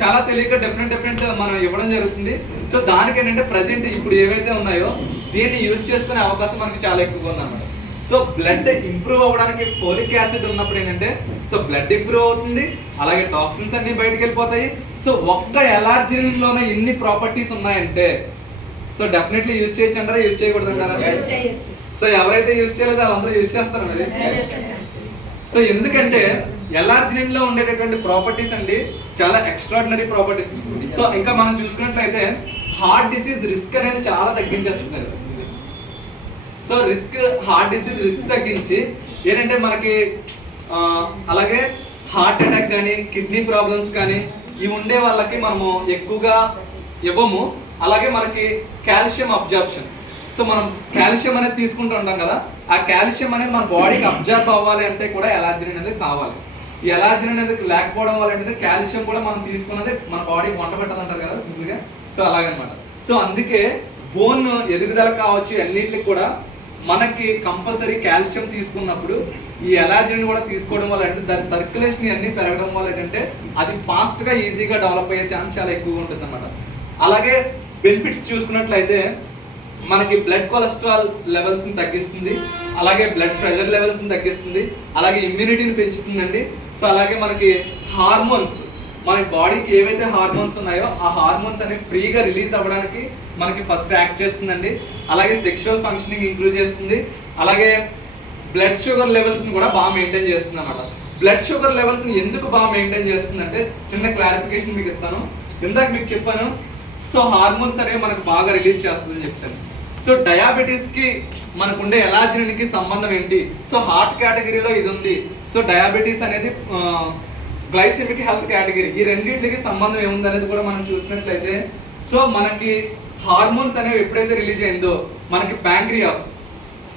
చాలా తెలియక డిఫరెంట్ మనం ఇవ్వడం జరుగుతుంది. సో దానికి ఏంటంటే ప్రజెంట్ ఇప్పుడు ఏవైతే ఉన్నాయో దీన్ని యూజ్ చేసుకునే అవకాశం మనకి చాలా ఎక్కువగా ఉందన్నమాట. సో బ్లడ్ ఇంప్రూవ్ అవ్వడానికి ఫోలిక్ యాసిడ్ ఉన్నప్పుడు ఏంటంటే సో బ్లడ్ ఇంప్రూవ్ అవుతుంది, అలాగే టాక్సిన్స్ అన్ని బయటకు వెళ్ళిపోతాయి. సో ఒక్క ఎలార్జినిన్ లోనే ఇన్ని ప్రాపర్టీస్ ఉన్నాయంటే సో డెఫినెట్లీ యూజ్ చేయొచ్చు అంటారా, యూజ్ చేయకూడదు అంటారా? సో ఎవరైతే యూజ్ చేయలేదో వాళ్ళందరూ యూజ్ చేస్తారు మరి. సో ఎందుకంటే ఎలార్జినిన్ లో ఉండేటటువంటి ప్రాపర్టీస్ అండి చాలా ఎక్స్ట్రాడినరీ ప్రాపర్టీస్. సో ఇంకా మనం చూసుకున్నట్లయితే హార్ట్ డిసీజ్ రిస్క్ అనేది చాలా తగ్గించేస్తున్నారు. సో హార్ట్ డిసీజ్ రిస్క్ తగ్గించి ఏంటంటే మనకి అలాగే హార్ట్ అటాక్ కానీ కిడ్నీ ప్రాబ్లమ్స్ కానీ ఇవి ఉండే వాళ్ళకి మనము ఎక్కువగా ఇవ్వము. అలాగే మనకి కాల్షియం అబ్జార్ప్షన్. సో మనం కాల్షియం అనేది తీసుకుంటూ ఉంటాం కదా, ఆ కాల్షియం అనేది మన బాడీకి అబ్జర్వ్ అవ్వాలి అంటే కూడా ఎలార్జినిన్ అనేది కావాలి. ఈ ఎలార్జినిన్ అనేది లేకపోవడం వల్ల ఏంటంటే కాల్షియం కూడా మనం తీసుకున్నది మన బాడీకి వంట పెట్టదు అంటారు కదా సింపుల్ గా. సో అలాగనమాట. సో అందుకే బోన్ ఎదుగుదల కావచ్చు అన్నిటికి కూడా మనకి కంపల్సరీ కాల్షియం తీసుకున్నప్పుడు ఈ ఎలాజినిన్ కూడా తీసుకోవడం వల్ల అంటే దాని సర్క్యులేషన్ అన్ని పెరగడం వల్ల ఏంటంటే అది ఫాస్ట్ గా ఈజీగా డెవలప్ అయ్యే ఛాన్స్ చాలా ఎక్కువగా ఉంటుంది అన్నమాట. అలాగే బెనిఫిట్స్ చూసుకున్నట్లయితే మనకి బ్లడ్ కొలెస్ట్రాల్ లెవెల్స్ ని తగ్గిస్తుంది, అలాగే బ్లడ్ ప్రెషర్ లెవెల్స్ ని తగ్గిస్తుంది, అలాగే ఇమ్యూనిటీని పెంచుతుందండి. సో అలాగే మనకి హార్మోన్స్, మన బాడీకి ఏవైతే హార్మోన్స్ ఉన్నాయో ఆ హార్మోన్స్ అనేవి ఫ్రీగా రిలీజ్ అవ్వడానికి మనకి ఫస్ట్ యాక్ట్ చేస్తుందండి. అలాగే సెక్షువల్ ఫంక్షనింగ్ ఇంప్రూవ్ చేస్తుంది. అలాగే బ్లడ్ షుగర్ లెవెల్స్ ని కూడా బాగా మెయింటైన్ చేస్తుంది అన్నమాట. బ్లడ్ షుగర్ లెవెల్స్ ని ఎందుకు బాగా మెయింటైన్ చేస్తుందంటే చిన్న క్లారిఫికేషన్ మీకు ఇస్తాను. ఇందాక మీకు చెప్పాను సో హార్మోన్స్ అనేవి మనకు బాగా రిలీజ్ చేస్తుందని చెప్పాను. సో డయాబెటీస్ కి మనకుండే ఎలాజినిన్ కి సంబంధం ఏంటి? సో హార్ట్ కేటగిరీలో ఇది ఉంది. సో డయాబెటీస్ అనేది గ్లైసెమిక్ హెల్త్ కేటగిరీ, ఈ రెండింటికి సంబంధం ఏముంది అనేది కూడా మనం చూసినట్లయితే సో మనకి హార్మోన్స్ అనేవి ఎప్పుడైతే రిలీజ్ అయిందో మనకి ప్యాంక్రియాస్,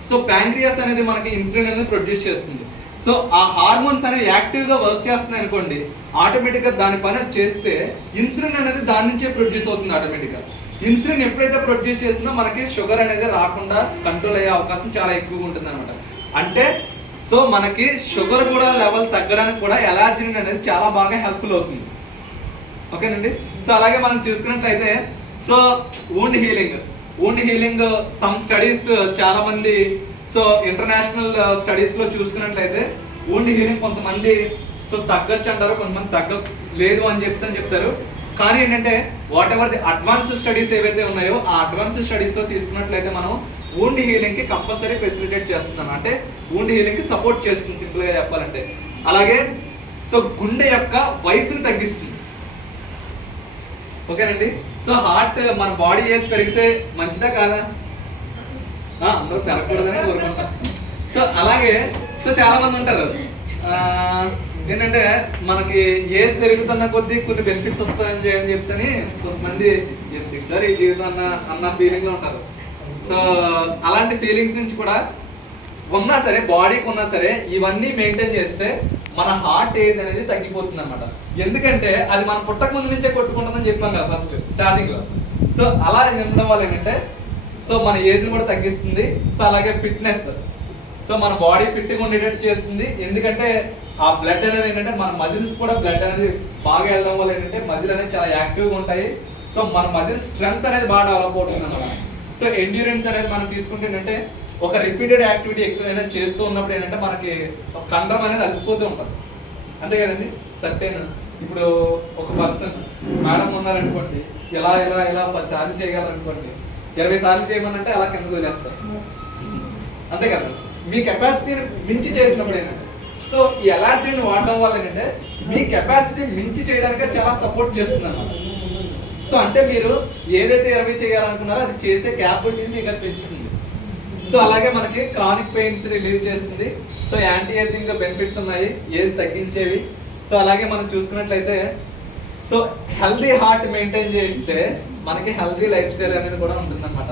సో ప్యాంక్రియాస్ అనేది మనకి ఇన్సులిన్ అనేది ప్రొడ్యూస్ చేస్తుంది. సో ఆ హార్మోన్స్ అనేవి యాక్టివ్గా వర్క్ చేస్తున్నాయి అనుకోండి, ఆటోమేటిక్గా దాని పని చేస్తే ఇన్సులిన్ అనేది దాని నుంచే ప్రొడ్యూస్ అవుతుంది ఆటోమేటిక్గా. ఇన్సులిన్ ఎప్పుడైతే ప్రొడ్యూస్ చేస్తుందో మనకి షుగర్ అనేది రాకుండా కంట్రోల్ అయ్యే అవకాశం చాలా ఎక్కువగా ఉంటుంది అనమాట. అంటే సో మనకి షుగర్ కూడా లెవెల్ తగ్గడానికి కూడా ఎలార్జినిన్ అనేది చాలా బాగా హెల్ప్ఫుల్ అవుతుంది. ఓకేనండి. సో అలాగే మనం చూసుకున్నట్లయితే so wound healing, wound healing some studies చాలా మంది సో ఇంటర్నేషనల్ స్టడీస్ లో చూసుకున్నట్లయితే wound healing కొంతమంది సో తగ్గచ్చు అంటారు, కొంతమంది తగ్గలేదు అని చెప్తారు. కానీ ఏంటంటే what ever the advance studies ఏవైతే ఉన్నాయో ఆ అడ్వాన్స్ స్టడీస్ లో తీసుకున్నట్లయితే మనం wound healing కి కంపల్సరీ ఫెసిలిటేట్ చేస్తున్నాం, అంటే wound healing కి సపోర్ట్ చేస్తుంది సింపుల్ గా చెప్పాలంటే. అలాగే సో గుండె యొక్క వయసుని తగ్గిస్తుంది. ఓకేనండి. సో హార్ట్ మన బాడీ ఏజ్ పెరిగితే మంచిదా కాదా? అందరూ పెరగకూడదని కోరుకుంటారు. సో అలాగే సో చాలా మంది ఉంటారు ఏంటంటే మనకి ఏజ్ పెరుగుతున్న కొద్దీ కొన్ని బెనిఫిట్స్ వస్తాయని చెప్పని కొంతమంది సార్ ఈ జీవితం అన్న ఫీలింగ్ లో ఉంటారు. సో అలాంటి ఫీలింగ్స్ నుంచి కూడా ఉన్నా సరే, బాడీకి ఉన్నా సరే ఇవన్నీ మెయింటైన్ చేస్తే మన హార్ట్ ఏజ్ అనేది తగ్గిపోతుంది అనమాట. ఎందుకంటే అది మనం పుట్టక ముందు నుంచే కొట్టుకుంటుందని చెప్పాం కదా ఫస్ట్ స్టార్టింగ్ లో. సో అలా ఉండడం వల్ల ఏంటంటే సో మన ఏజ్ కూడా తగ్గిస్తుంది. సో అలాగే ఫిట్నెస్, సో మన బాడీ ఫిట్గా ఉండేటట్టు చేస్తుంది. ఎందుకంటే ఆ బ్లడ్ అనేది ఏంటంటే మన మజిల్స్ కూడా బ్లడ్ అనేది బాగా వెళ్ళడం వల్ల ఏంటంటే మజిల్ అనేది చాలా యాక్టివ్గా ఉంటాయి. సో మన మజిల్ స్ట్రెంగ్త్ అనేది బాగా డెవలప్ అవుతుంది అన్నమాట. సో ఎండ్యూరెన్స్ అనేది మనం తీసుకుంటే ఏంటంటే ఒక రిపీటెడ్ యాక్టివిటీ ఎక్కువైనా చేస్తూ ఉన్నప్పుడు ఏంటంటే మనకి కండరం అనేది అలసిపోతూ ఉంటుంది, అంతే కదండి. సర్టెన్ ఇప్పుడు ఒక పర్సన్ మేడం ఉన్నారనుకోండి, ఇలా 10 సార్లు చేయగలరనుకోండి, 20 సార్లు చేయమనంటే అలా కింద వదిలేస్తారు, అంతే కదా. మీ కెపాసిటీని మించి చేసినప్పుడు ఏంటంటే సో ఈ ఎలార్జీని వాడడం వల్ల ఏంటంటే మీ కెపాసిటీ మించి చేయడానికి చాలా సపోర్ట్ చేస్తుంది అన్నమాట. సో అంటే మీరు ఏదైతే 20 చేయాలనుకున్నారో అది చేసే క్యాపబిలిటీని మీకు అది పెంచుతుంది. సో అలాగే మనకి క్రానిక్ పెయిన్స్ రిలీవ్ చేస్తుంది. సో యాంటీ ఏజింగ్ బెనిఫిట్స్ ఉన్నాయి, ఏజ్ తగ్గించేవి. సో అలాగే మనం చూసుకున్నట్లయితే సో హెల్దీ హార్ట్ మెయింటైన్ చేస్తే మనకి హెల్దీ లైఫ్ స్టైల్ అనేది కూడా ఉంటుందన్నమాట.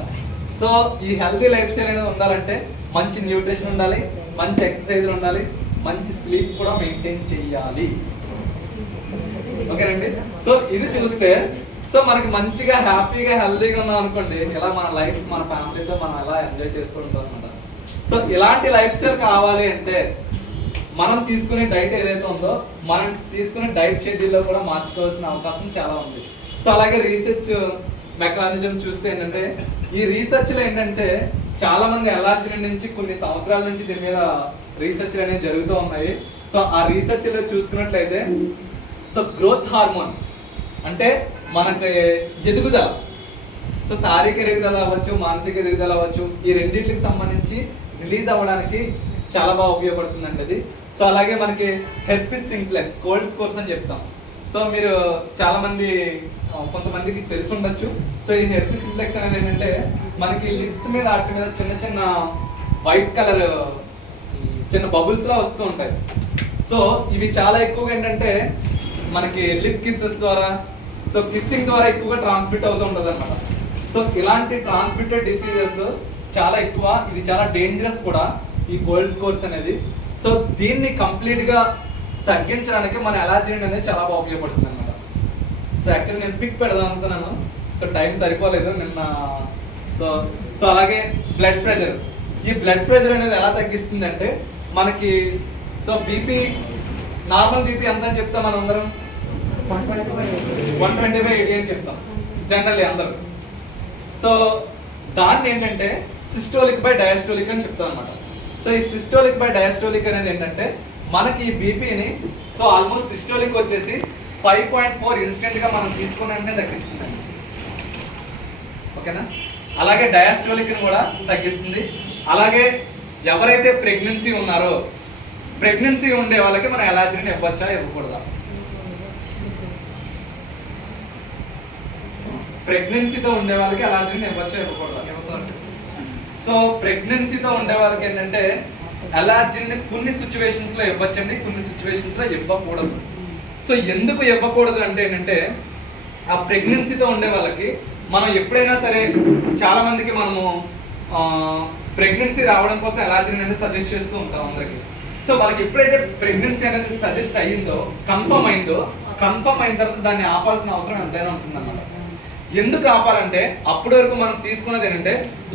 సో ఈ హెల్దీ లైఫ్ స్టైల్ అనేది ఉండాలంటే మంచి న్యూట్రిషన్ ఉండాలి, మంచి ఎక్సర్సైజ్ ఉండాలి, మంచి స్లీప్ కూడా మెయింటైన్ చేయాలి. ఓకేనండి. సో ఇది చూస్తే సో మనకి మంచిగా హ్యాపీగా హెల్దీగా ఉన్నాం అనుకోండి, ఇలా మన లైఫ్ మన ఫ్యామిలీతో మనం ఎలా ఎంజాయ్ చేస్తూ ఉంటాం అనమాట. సో ఇలాంటి లైఫ్ స్టైల్ కావాలి అంటే మనం తీసుకునే డైట్ ఏదైతే ఉందో మనం తీసుకునే డైట్ షెడ్యూల్లో కూడా మార్చుకోవాల్సిన అవకాశం చాలా ఉంది. సో అలాగే రీసెర్చ్ మెకానిజం చూస్తే ఏంటంటే ఈ రీసెర్చ్లో ఏంటంటే చాలా మంది ఎలర్జీ నుంచి కొన్ని సంవత్సరాల నుంచి దీని మీద రీసెర్చ్లు అనేవి జరుగుతూ ఉన్నాయి. సో ఆ రీసెర్చ్లో చూసుకున్నట్లయితే సో గ్రోత్ హార్మోన్ అంటే మనకి ఎదుగుదల, సో శారీరక ఎదుగుదల అవ్వచ్చు, మానసిక ఎదుగుదల అవ్వచ్చు, ఈ రెండింటికి సంబంధించి రిలీజ్ అవ్వడానికి చాలా బాగా ఉపయోగపడుతుందండి అది. సో అలాగే మనకి హెర్పిస్ సింప్లెక్స్ కోల్డ్ స్కోర్స్ అని చెప్తాం. సో మీరు చాలా మంది కొంతమందికి తెలిసి ఉండొచ్చు. సో ఈ హెర్పిస్ సింప్లెక్స్ అనేది ఏంటంటే మనకి లిప్స్ మీద వాటి మీద చిన్న చిన్న వైట్ కలర్ చిన్న బబుల్స్ లా వస్తూ ఉంటాయి. సో ఇవి చాలా ఎక్కువగా ఏంటంటే మనకి లిప్ కిస్సెస్ ద్వారా, సో కిస్సింగ్ ద్వారా ఎక్కువగా ట్రాన్స్మిట్ అవుతూ ఉంటుంది అనమాట. సో ఇలాంటి ట్రాన్స్మిటెడ్ డిసీజెస్ చాలా ఎక్కువ, ఇది చాలా డేంజరస్ కూడా ఈ కోల్డ్ స్కోర్స్ అనేది. సో దీన్ని కంప్లీట్గా తగ్గించడానికి మన ఎలర్జీ అనేది చాలా బాగా ఉపయోగపడుతుంది అనమాట. సో యాక్చువల్లీ నేను పిక్ పెడదాం అనుకున్నాను, సో టైం సరిపోలేదు నిన్న. సో అలాగే బ్లడ్ ప్రెషర్, ఈ బ్లడ్ ప్రెషర్ అనేది ఎలా తగ్గిస్తుంది అంటే మనకి సో బీపీ, నార్మల్ బీపీ ఎంత అని చెప్తాం మనం అందరం 120/80 అని చెప్తాం జనరల్లీ అందరూ. సో దాన్ని ఏంటంటే సిస్టోలిక్ బై డయాస్టోలిక్ అని చెప్తాం అనమాట. సో ఈ సిస్టోలిక్ బై డయాస్టోలిక్ అనేది ఏంటంటే మనకి ఈ బీపీని సో ఆల్మోస్ట్ సిస్టోలిక్ వచ్చేసి 5.4 ఇన్స్టెంట్గా మనం తీసుకున్నట్టే తగ్గిస్తుంది, ఓకేనా. అలాగే డయాస్టోలిక్ని కూడా తగ్గిస్తుంది. అలాగే ఎవరైతే ప్రెగ్నెన్సీ ఉన్నారో, ప్రెగ్నెన్సీ ఉండే వాళ్ళకి మనం ఎలర్జీని ఇవ్వచ్చా ఇవ్వకూడదా? ప్రెగ్నెన్సీతో ఉండే వాళ్ళకి ఎలర్జీని ఇవ్వచ్చా ఇవ్వకూడదా? సో ప్రెగ్నెన్సీతో ఉండే వాళ్ళకి ఏంటంటే ఎలర్జీని కొన్ని సిచ్యువేషన్స్లో ఇవ్వచ్చండి, కొన్ని సిచ్యువేషన్స్లో ఇవ్వకూడదు. సో ఎందుకు ఇవ్వకూడదు అంటే ఏంటంటే ఆ ప్రెగ్నెన్సీతో ఉండే వాళ్ళకి మనం ఎప్పుడైనా సరే చాలా మందికి మనము ప్రెగ్నెన్సీ రావడం కోసం ఎలర్జీని అనేది సజెస్ట్ చేస్తూ ఉంటాం అందరికి. సో వాళ్ళకి ఎప్పుడైతే ప్రెగ్నెన్సీ అనేది సజెస్ట్ అయ్యిందో, కన్ఫర్మ్ అయిన తర్వాత దాన్ని ఆపాల్సిన అవసరం ఎంతైనా ఉంటుందన్నమాట. ఎందుకు ఆపాలంటే అప్పటి వరకు మనం తీసుకున్నది ఏంటంటే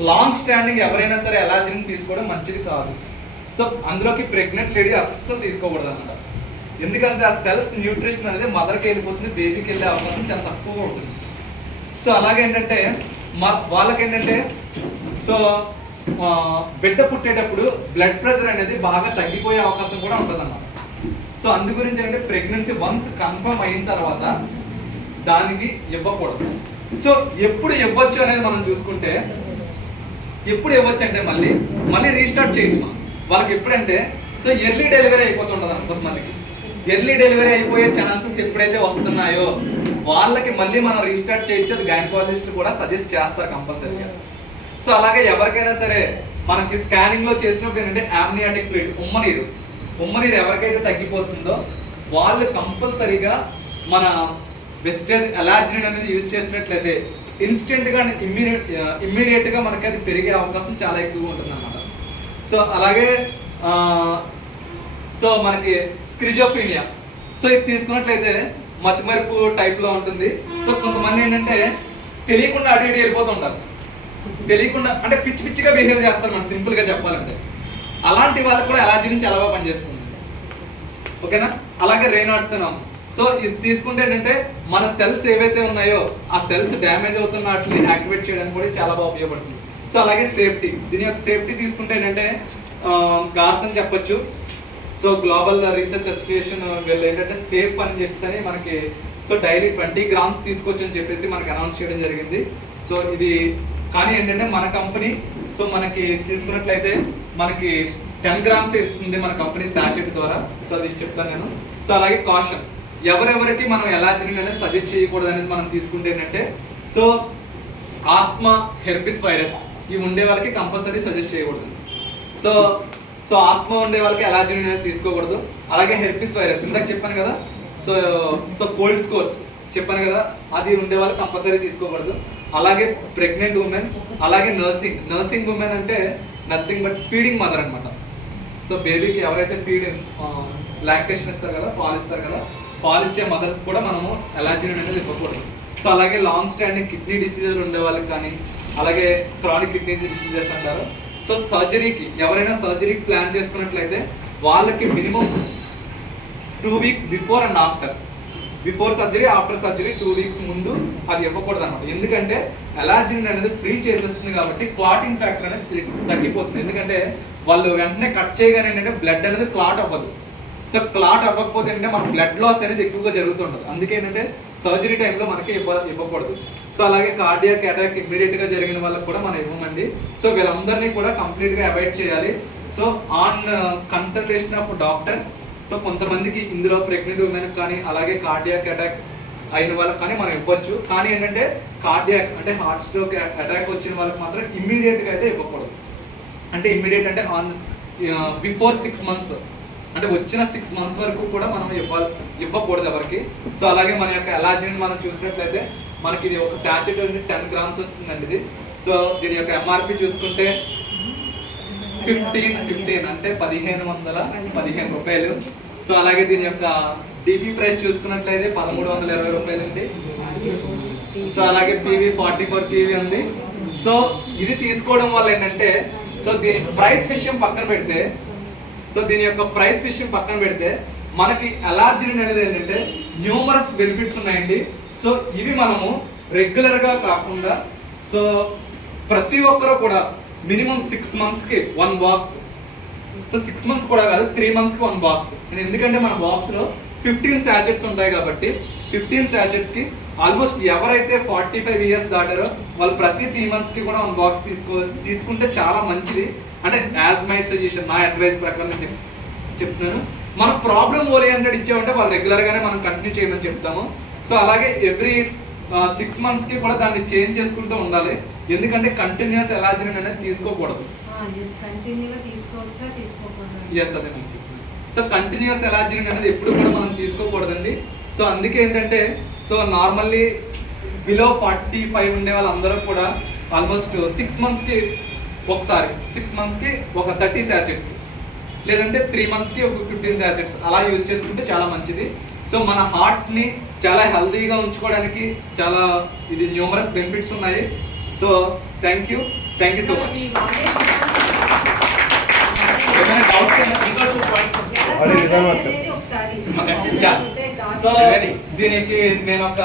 లాంగ్ స్టాండింగ్ ఎవరైనా సరే ఎలర్జీని తీసుకోవడం మంచిది కాదు. సో అందులోకి ప్రెగ్నెంట్ లేడీ అస్సలు తీసుకోకూడదు అనమాట. ఎందుకంటే ఆ సెల్స్ న్యూట్రిషన్ అనేది మదర్కి వెళ్ళిపోతుంది, బేబీకి వెళ్ళే అవకాశం చాలా తక్కువగా ఉంటుంది. సో అలాగే ఏంటంటే వాళ్ళకి ఏంటంటే సో బిడ్డ పుట్టేటప్పుడు బ్లడ్ ప్రెషర్ అనేది బాగా తగ్గిపోయే అవకాశం కూడా ఉంటుంది అన్నమాట. సో అందు గురించి అంటే ప్రెగ్నెన్సీ వన్స్ కన్ఫర్మ్ అయిన తర్వాత దానికి ఇవ్వకూడదు. సో ఎప్పుడు ఇవ్వచ్చు అనేది మనం చూసుకుంటే, ఎప్పుడు ఇవ్వచ్చు అంటే మళ్ళీ రీస్టార్ట్ చేయొచ్చు వాళ్ళకి. ఎప్పుడంటే సో ఎర్లీ డెలివరీ అయిపోతుంటుంది అన్న కొంతమందికి. ఎర్లీ డెలివరీ అయిపోయే ఛాన్సెస్ ఎప్పుడైతే వస్తున్నాయో వాళ్ళకి మళ్ళీ మనం రీస్టార్ట్ చేయొచ్చు. అది గైనకాలజిస్ట్ కూడా సజెస్ట్ చేస్తారు కంపల్సరీగా. సో అలాగే ఎవరికైనా సరే మనకి స్కానింగ్ లో చేసినప్పుడు ఏంటంటే ఆమ్నియాటిక్ ఫ్లూయిడ్, ఉమ్మనీరు ఎవరికైతే తగ్గిపోతుందో వాళ్ళు కంపల్సరీగా మన వెస్టేజ్ ఎలార్జినిన్ అనేది యూజ్ చేసినట్లయితే ఇన్స్టెంట్ గా ఇమ్మీడియట్ గా మనకి అది పెరిగే అవకాశం చాలా ఎక్కువగా ఉంటుంది అన్నమాట. సో అలాగే సో మనకి స్క్రిజోఫ్రీనియా, సో ఇది తీసుకున్నట్లయితే మతిమరుపు టైప్ లో ఉంటుంది. సో కొంతమంది ఏంటంటే తెలియకుండా అటు ఇటు వెళ్ళిపోతుంటారు, తెలియకుండా అంటే పిచ్చి పిచ్చిగా బిహేవ్ చేస్తారు మనం సింపుల్ గా చెప్పాలంటే. అలాంటి వాళ్ళకి కూడా ఎలార్జినిన్ చాలా బాగా పనిచేస్తుంది. ఓకేనా. అలాగే రేనాల్డ్స్ ఫెనామ్, సో ఇది తీసుకుంటే ఏంటంటే మన సెల్స్ ఏవైతే ఉన్నాయో ఆ సెల్స్ డ్యామేజ్ అవుతున్న వాటిని యాక్టివేట్ చేయడానికి కూడా చాలా బాగా ఉపయోగపడుతుంది. సో అలాగే సేఫ్టీ, దీని యొక్క సేఫ్టీ తీసుకుంటే ఏంటంటే గార్స్ అని చెప్పొచ్చు. సో గ్లోబల్ రీసెర్చ్ అసోసియేషన్ వీళ్ళు ఏంటంటే సేఫ్ అని చెప్పేసి మనకి సో డైలీ 20 గ్రామ్స్ తీసుకోవచ్చు అని చెప్పేసి మనకి అనౌన్స్ చేయడం జరిగింది. సో ఇది కానీ ఏంటంటే మన కంపెనీ సో మనకి తీసుకున్నట్లయితే మనకి 10 గ్రామ్స్ ఇస్తుంది మన కంపెనీ సాచెట్ ద్వారా. సో అది చెప్తాను నేను. సో అలాగే కాషన్, ఎవరెవరికి మనం ఎలార్జినిన్ అనేది సజెస్ట్ చేయకూడదు అనేది మనం తీసుకుంటే ఏంటంటే సో ఆస్మా, హెర్పిస్ వైరస్ ఇవి ఉండే వాళ్ళకి కంపల్సరీ సజెస్ట్ చేయకూడదు. సో ఆస్మా ఉండే వాళ్ళకి ఎలార్జినిన్ అనేది తీసుకోకూడదు. అలాగే హెర్పిస్ వైరస్ ఇందాక చెప్పాను కదా, సో కోల్డ్ స్కోర్స్ చెప్పాను కదా, అది ఉండే వాళ్ళు కంపల్సరీ తీసుకోకూడదు. అలాగే ప్రెగ్నెంట్ ఉమెన్, అలాగే నర్సింగ్ ఉమెన్ అంటే నథింగ్ బట్ ఫీడింగ్ మదర్ అనమాట. సో బేబీకి ఎవరైతే లాక్టేషన్ ఇస్తారు కదా, పాలు ఇస్తారు కదా, పాలు ఇచ్చే మదర్స్ కూడా మనము ఎలార్జినిన్ అనేది ఇవ్వకూడదు. సో అలాగే లాంగ్ స్టాండింగ్ కిడ్నీ డిసీజెస్ ఉండే వాళ్ళకి కానీ, అలాగే క్రానిక్ కిడ్నీ డిసీజెస్ అంటారు. సో సర్జరీకి ఎవరైనా సర్జరీకి ప్లాన్ చేసుకున్నట్లయితే వాళ్ళకి minimum 2 weeks before and after, before surgery after surgery 2 weeks ముందు అది ఇవ్వకూడదు అనమాట. ఎందుకంటే ఎలార్జినిన్ అనేది ఫ్రీ చేసేస్తుంది కాబట్టి క్లాటింగ్ ఫ్యాక్టర్ అనేది తగ్గిపోతుంది. ఎందుకంటే వాళ్ళు వెంటనే కట్ చేయగానే ఏంటంటే బ్లడ్ అనేది క్లాట్ అవ్వదు. సో క్లాట్ అవ్వకపోతే ఏంటంటే మన బ్లడ్ లాస్ అనేది ఎక్కువగా జరుగుతుంటుంది. అందుకే ఏంటంటే సర్జరీ టైంలో మనకి ఇవ్వకూడదు. సో అలాగే కార్డియాక్ అటాక్ ఇమ్మీడియట్ గా జరిగిన వాళ్ళకి కూడా మనం ఇవ్వమండి. సో వీళ్ళందరినీ కూడా కంప్లీట్ గా అవాయిడ్ చేయాలి. So on consultation of doctor. So కొంతమందికి ఇందులో ప్రెగ్నెంట్ ఉమెన్ కానీ అలాగే కార్డియాక్ అటాక్ అయిన వాళ్ళకి కానీ మనం ఇవ్వచ్చు. కానీ ఏంటంటే కార్డియాక్ అంటే హార్ట్ స్ట్రోక్ అటాక్ వచ్చిన వాళ్ళకి మాత్రం ఇమ్మీడియట్ గా అయితే ఇవ్వకూడదు. అంటే ఇమ్మీడియట్ అంటే ఆన్ బిఫోర్ 6 మంత్స్, అంటే వచ్చిన 6 మంత్స్ వరకు కూడా మనం ఇవ్వకూడదు ఎవరికి. సో అలాగే మన యొక్క ఎలార్జినిన్ మనం చూసినట్లయితే మనకి ఇది ఒక సాచెట్ 10 గ్రామ్స్ వస్తుందండి ఇది. సో దీని యొక్క ఎంఆర్పి చూసుకుంటే 15 అంటే 1515 రూపాయలు. సో అలాగే దీని యొక్క డిపి ప్రైస్ చూసుకున్నట్లయితే 1320 రూపాయలు ఉంది. సో అలాగే పివి 44 పివి ఉంది. సో ఇది తీసుకోవడం వల్ల ఏంటంటే సో దీని ప్రైస్ విషయం పక్కన పెడితే మనకి ఎలార్జినిన్ అనేది ఏంటంటే న్యూమరస్ బెనిఫిట్స్ ఉన్నాయండి. సో ఇవి మనము రెగ్యులర్ గా కాకుండా సో ప్రతి ఒక్కరు కూడా మినిమం 6 మంత్స్ కి 1 బాక్స్, సో 6 మంత్స్ కూడా కాదు 3 మంత్స్ కి 1 బాక్స్. ఎందుకంటే మన బాక్స్ లో 15 సాచెట్స్ ఉంటాయి కాబట్టి 15 సాచెట్స్ కి ఆల్మోస్ట్ ఎవరైతే 45 ఇయర్స్ దాటారో వాళ్ళు ప్రతి 3 మంత్స్ కి కూడా 1 బాక్స్ తీసుకుంటే చాలా మంచిది. అంటే యాజ్ మై సజెషన్, నా అడ్వైస్ ప్రకారం నేను చెప్తున్నాను. మనం ప్రాబ్లం ఓరియంటెడ్ ఇచ్చామంటే వాళ్ళు రెగ్యులర్ గానే మనం కంటిన్యూ చేయమని చెప్తాము. సో అలాగే ఎవ్రీ 6 మంత్స్ కి కూడా దాన్ని చేంజ్ చేసుకుంటూ ఉండాలి. ఎందుకంటే కంటిన్యూస్ ఎలార్జినిన్ అనేది తీసుకోకూడదు. ఎస్ అదే మనం చెప్తున్నాను. సో కంటిన్యూస్ ఎలార్జినిన్ అనేది ఎప్పుడు కూడా మనం తీసుకోకూడదండి. సో అందుకే ఏంటంటే సో నార్మల్లీ బిలో 45 ఉండే వాళ్ళందరూ కూడా ఆల్మోస్ట్ 6 మంత్స్ కి ఒకసారి, 6 మంత్స్ కి ఒక 30 సాచెట్స్, లేదంటే 3 మంత్స్ కి ఒక 15 సాచెట్స్ అలా యూజ్ చేసుకుంటే చాలా మంచిది. సో మన హార్ట్ ని చాలా హెల్దీగా ఉంచుకోవడానికి చాలా ఇది న్యూమరస్ బెనిఫిట్స్ ఉన్నాయి. So thank you so much. ఏమైనా డౌట్స్ సో దీనికి నేను ఒక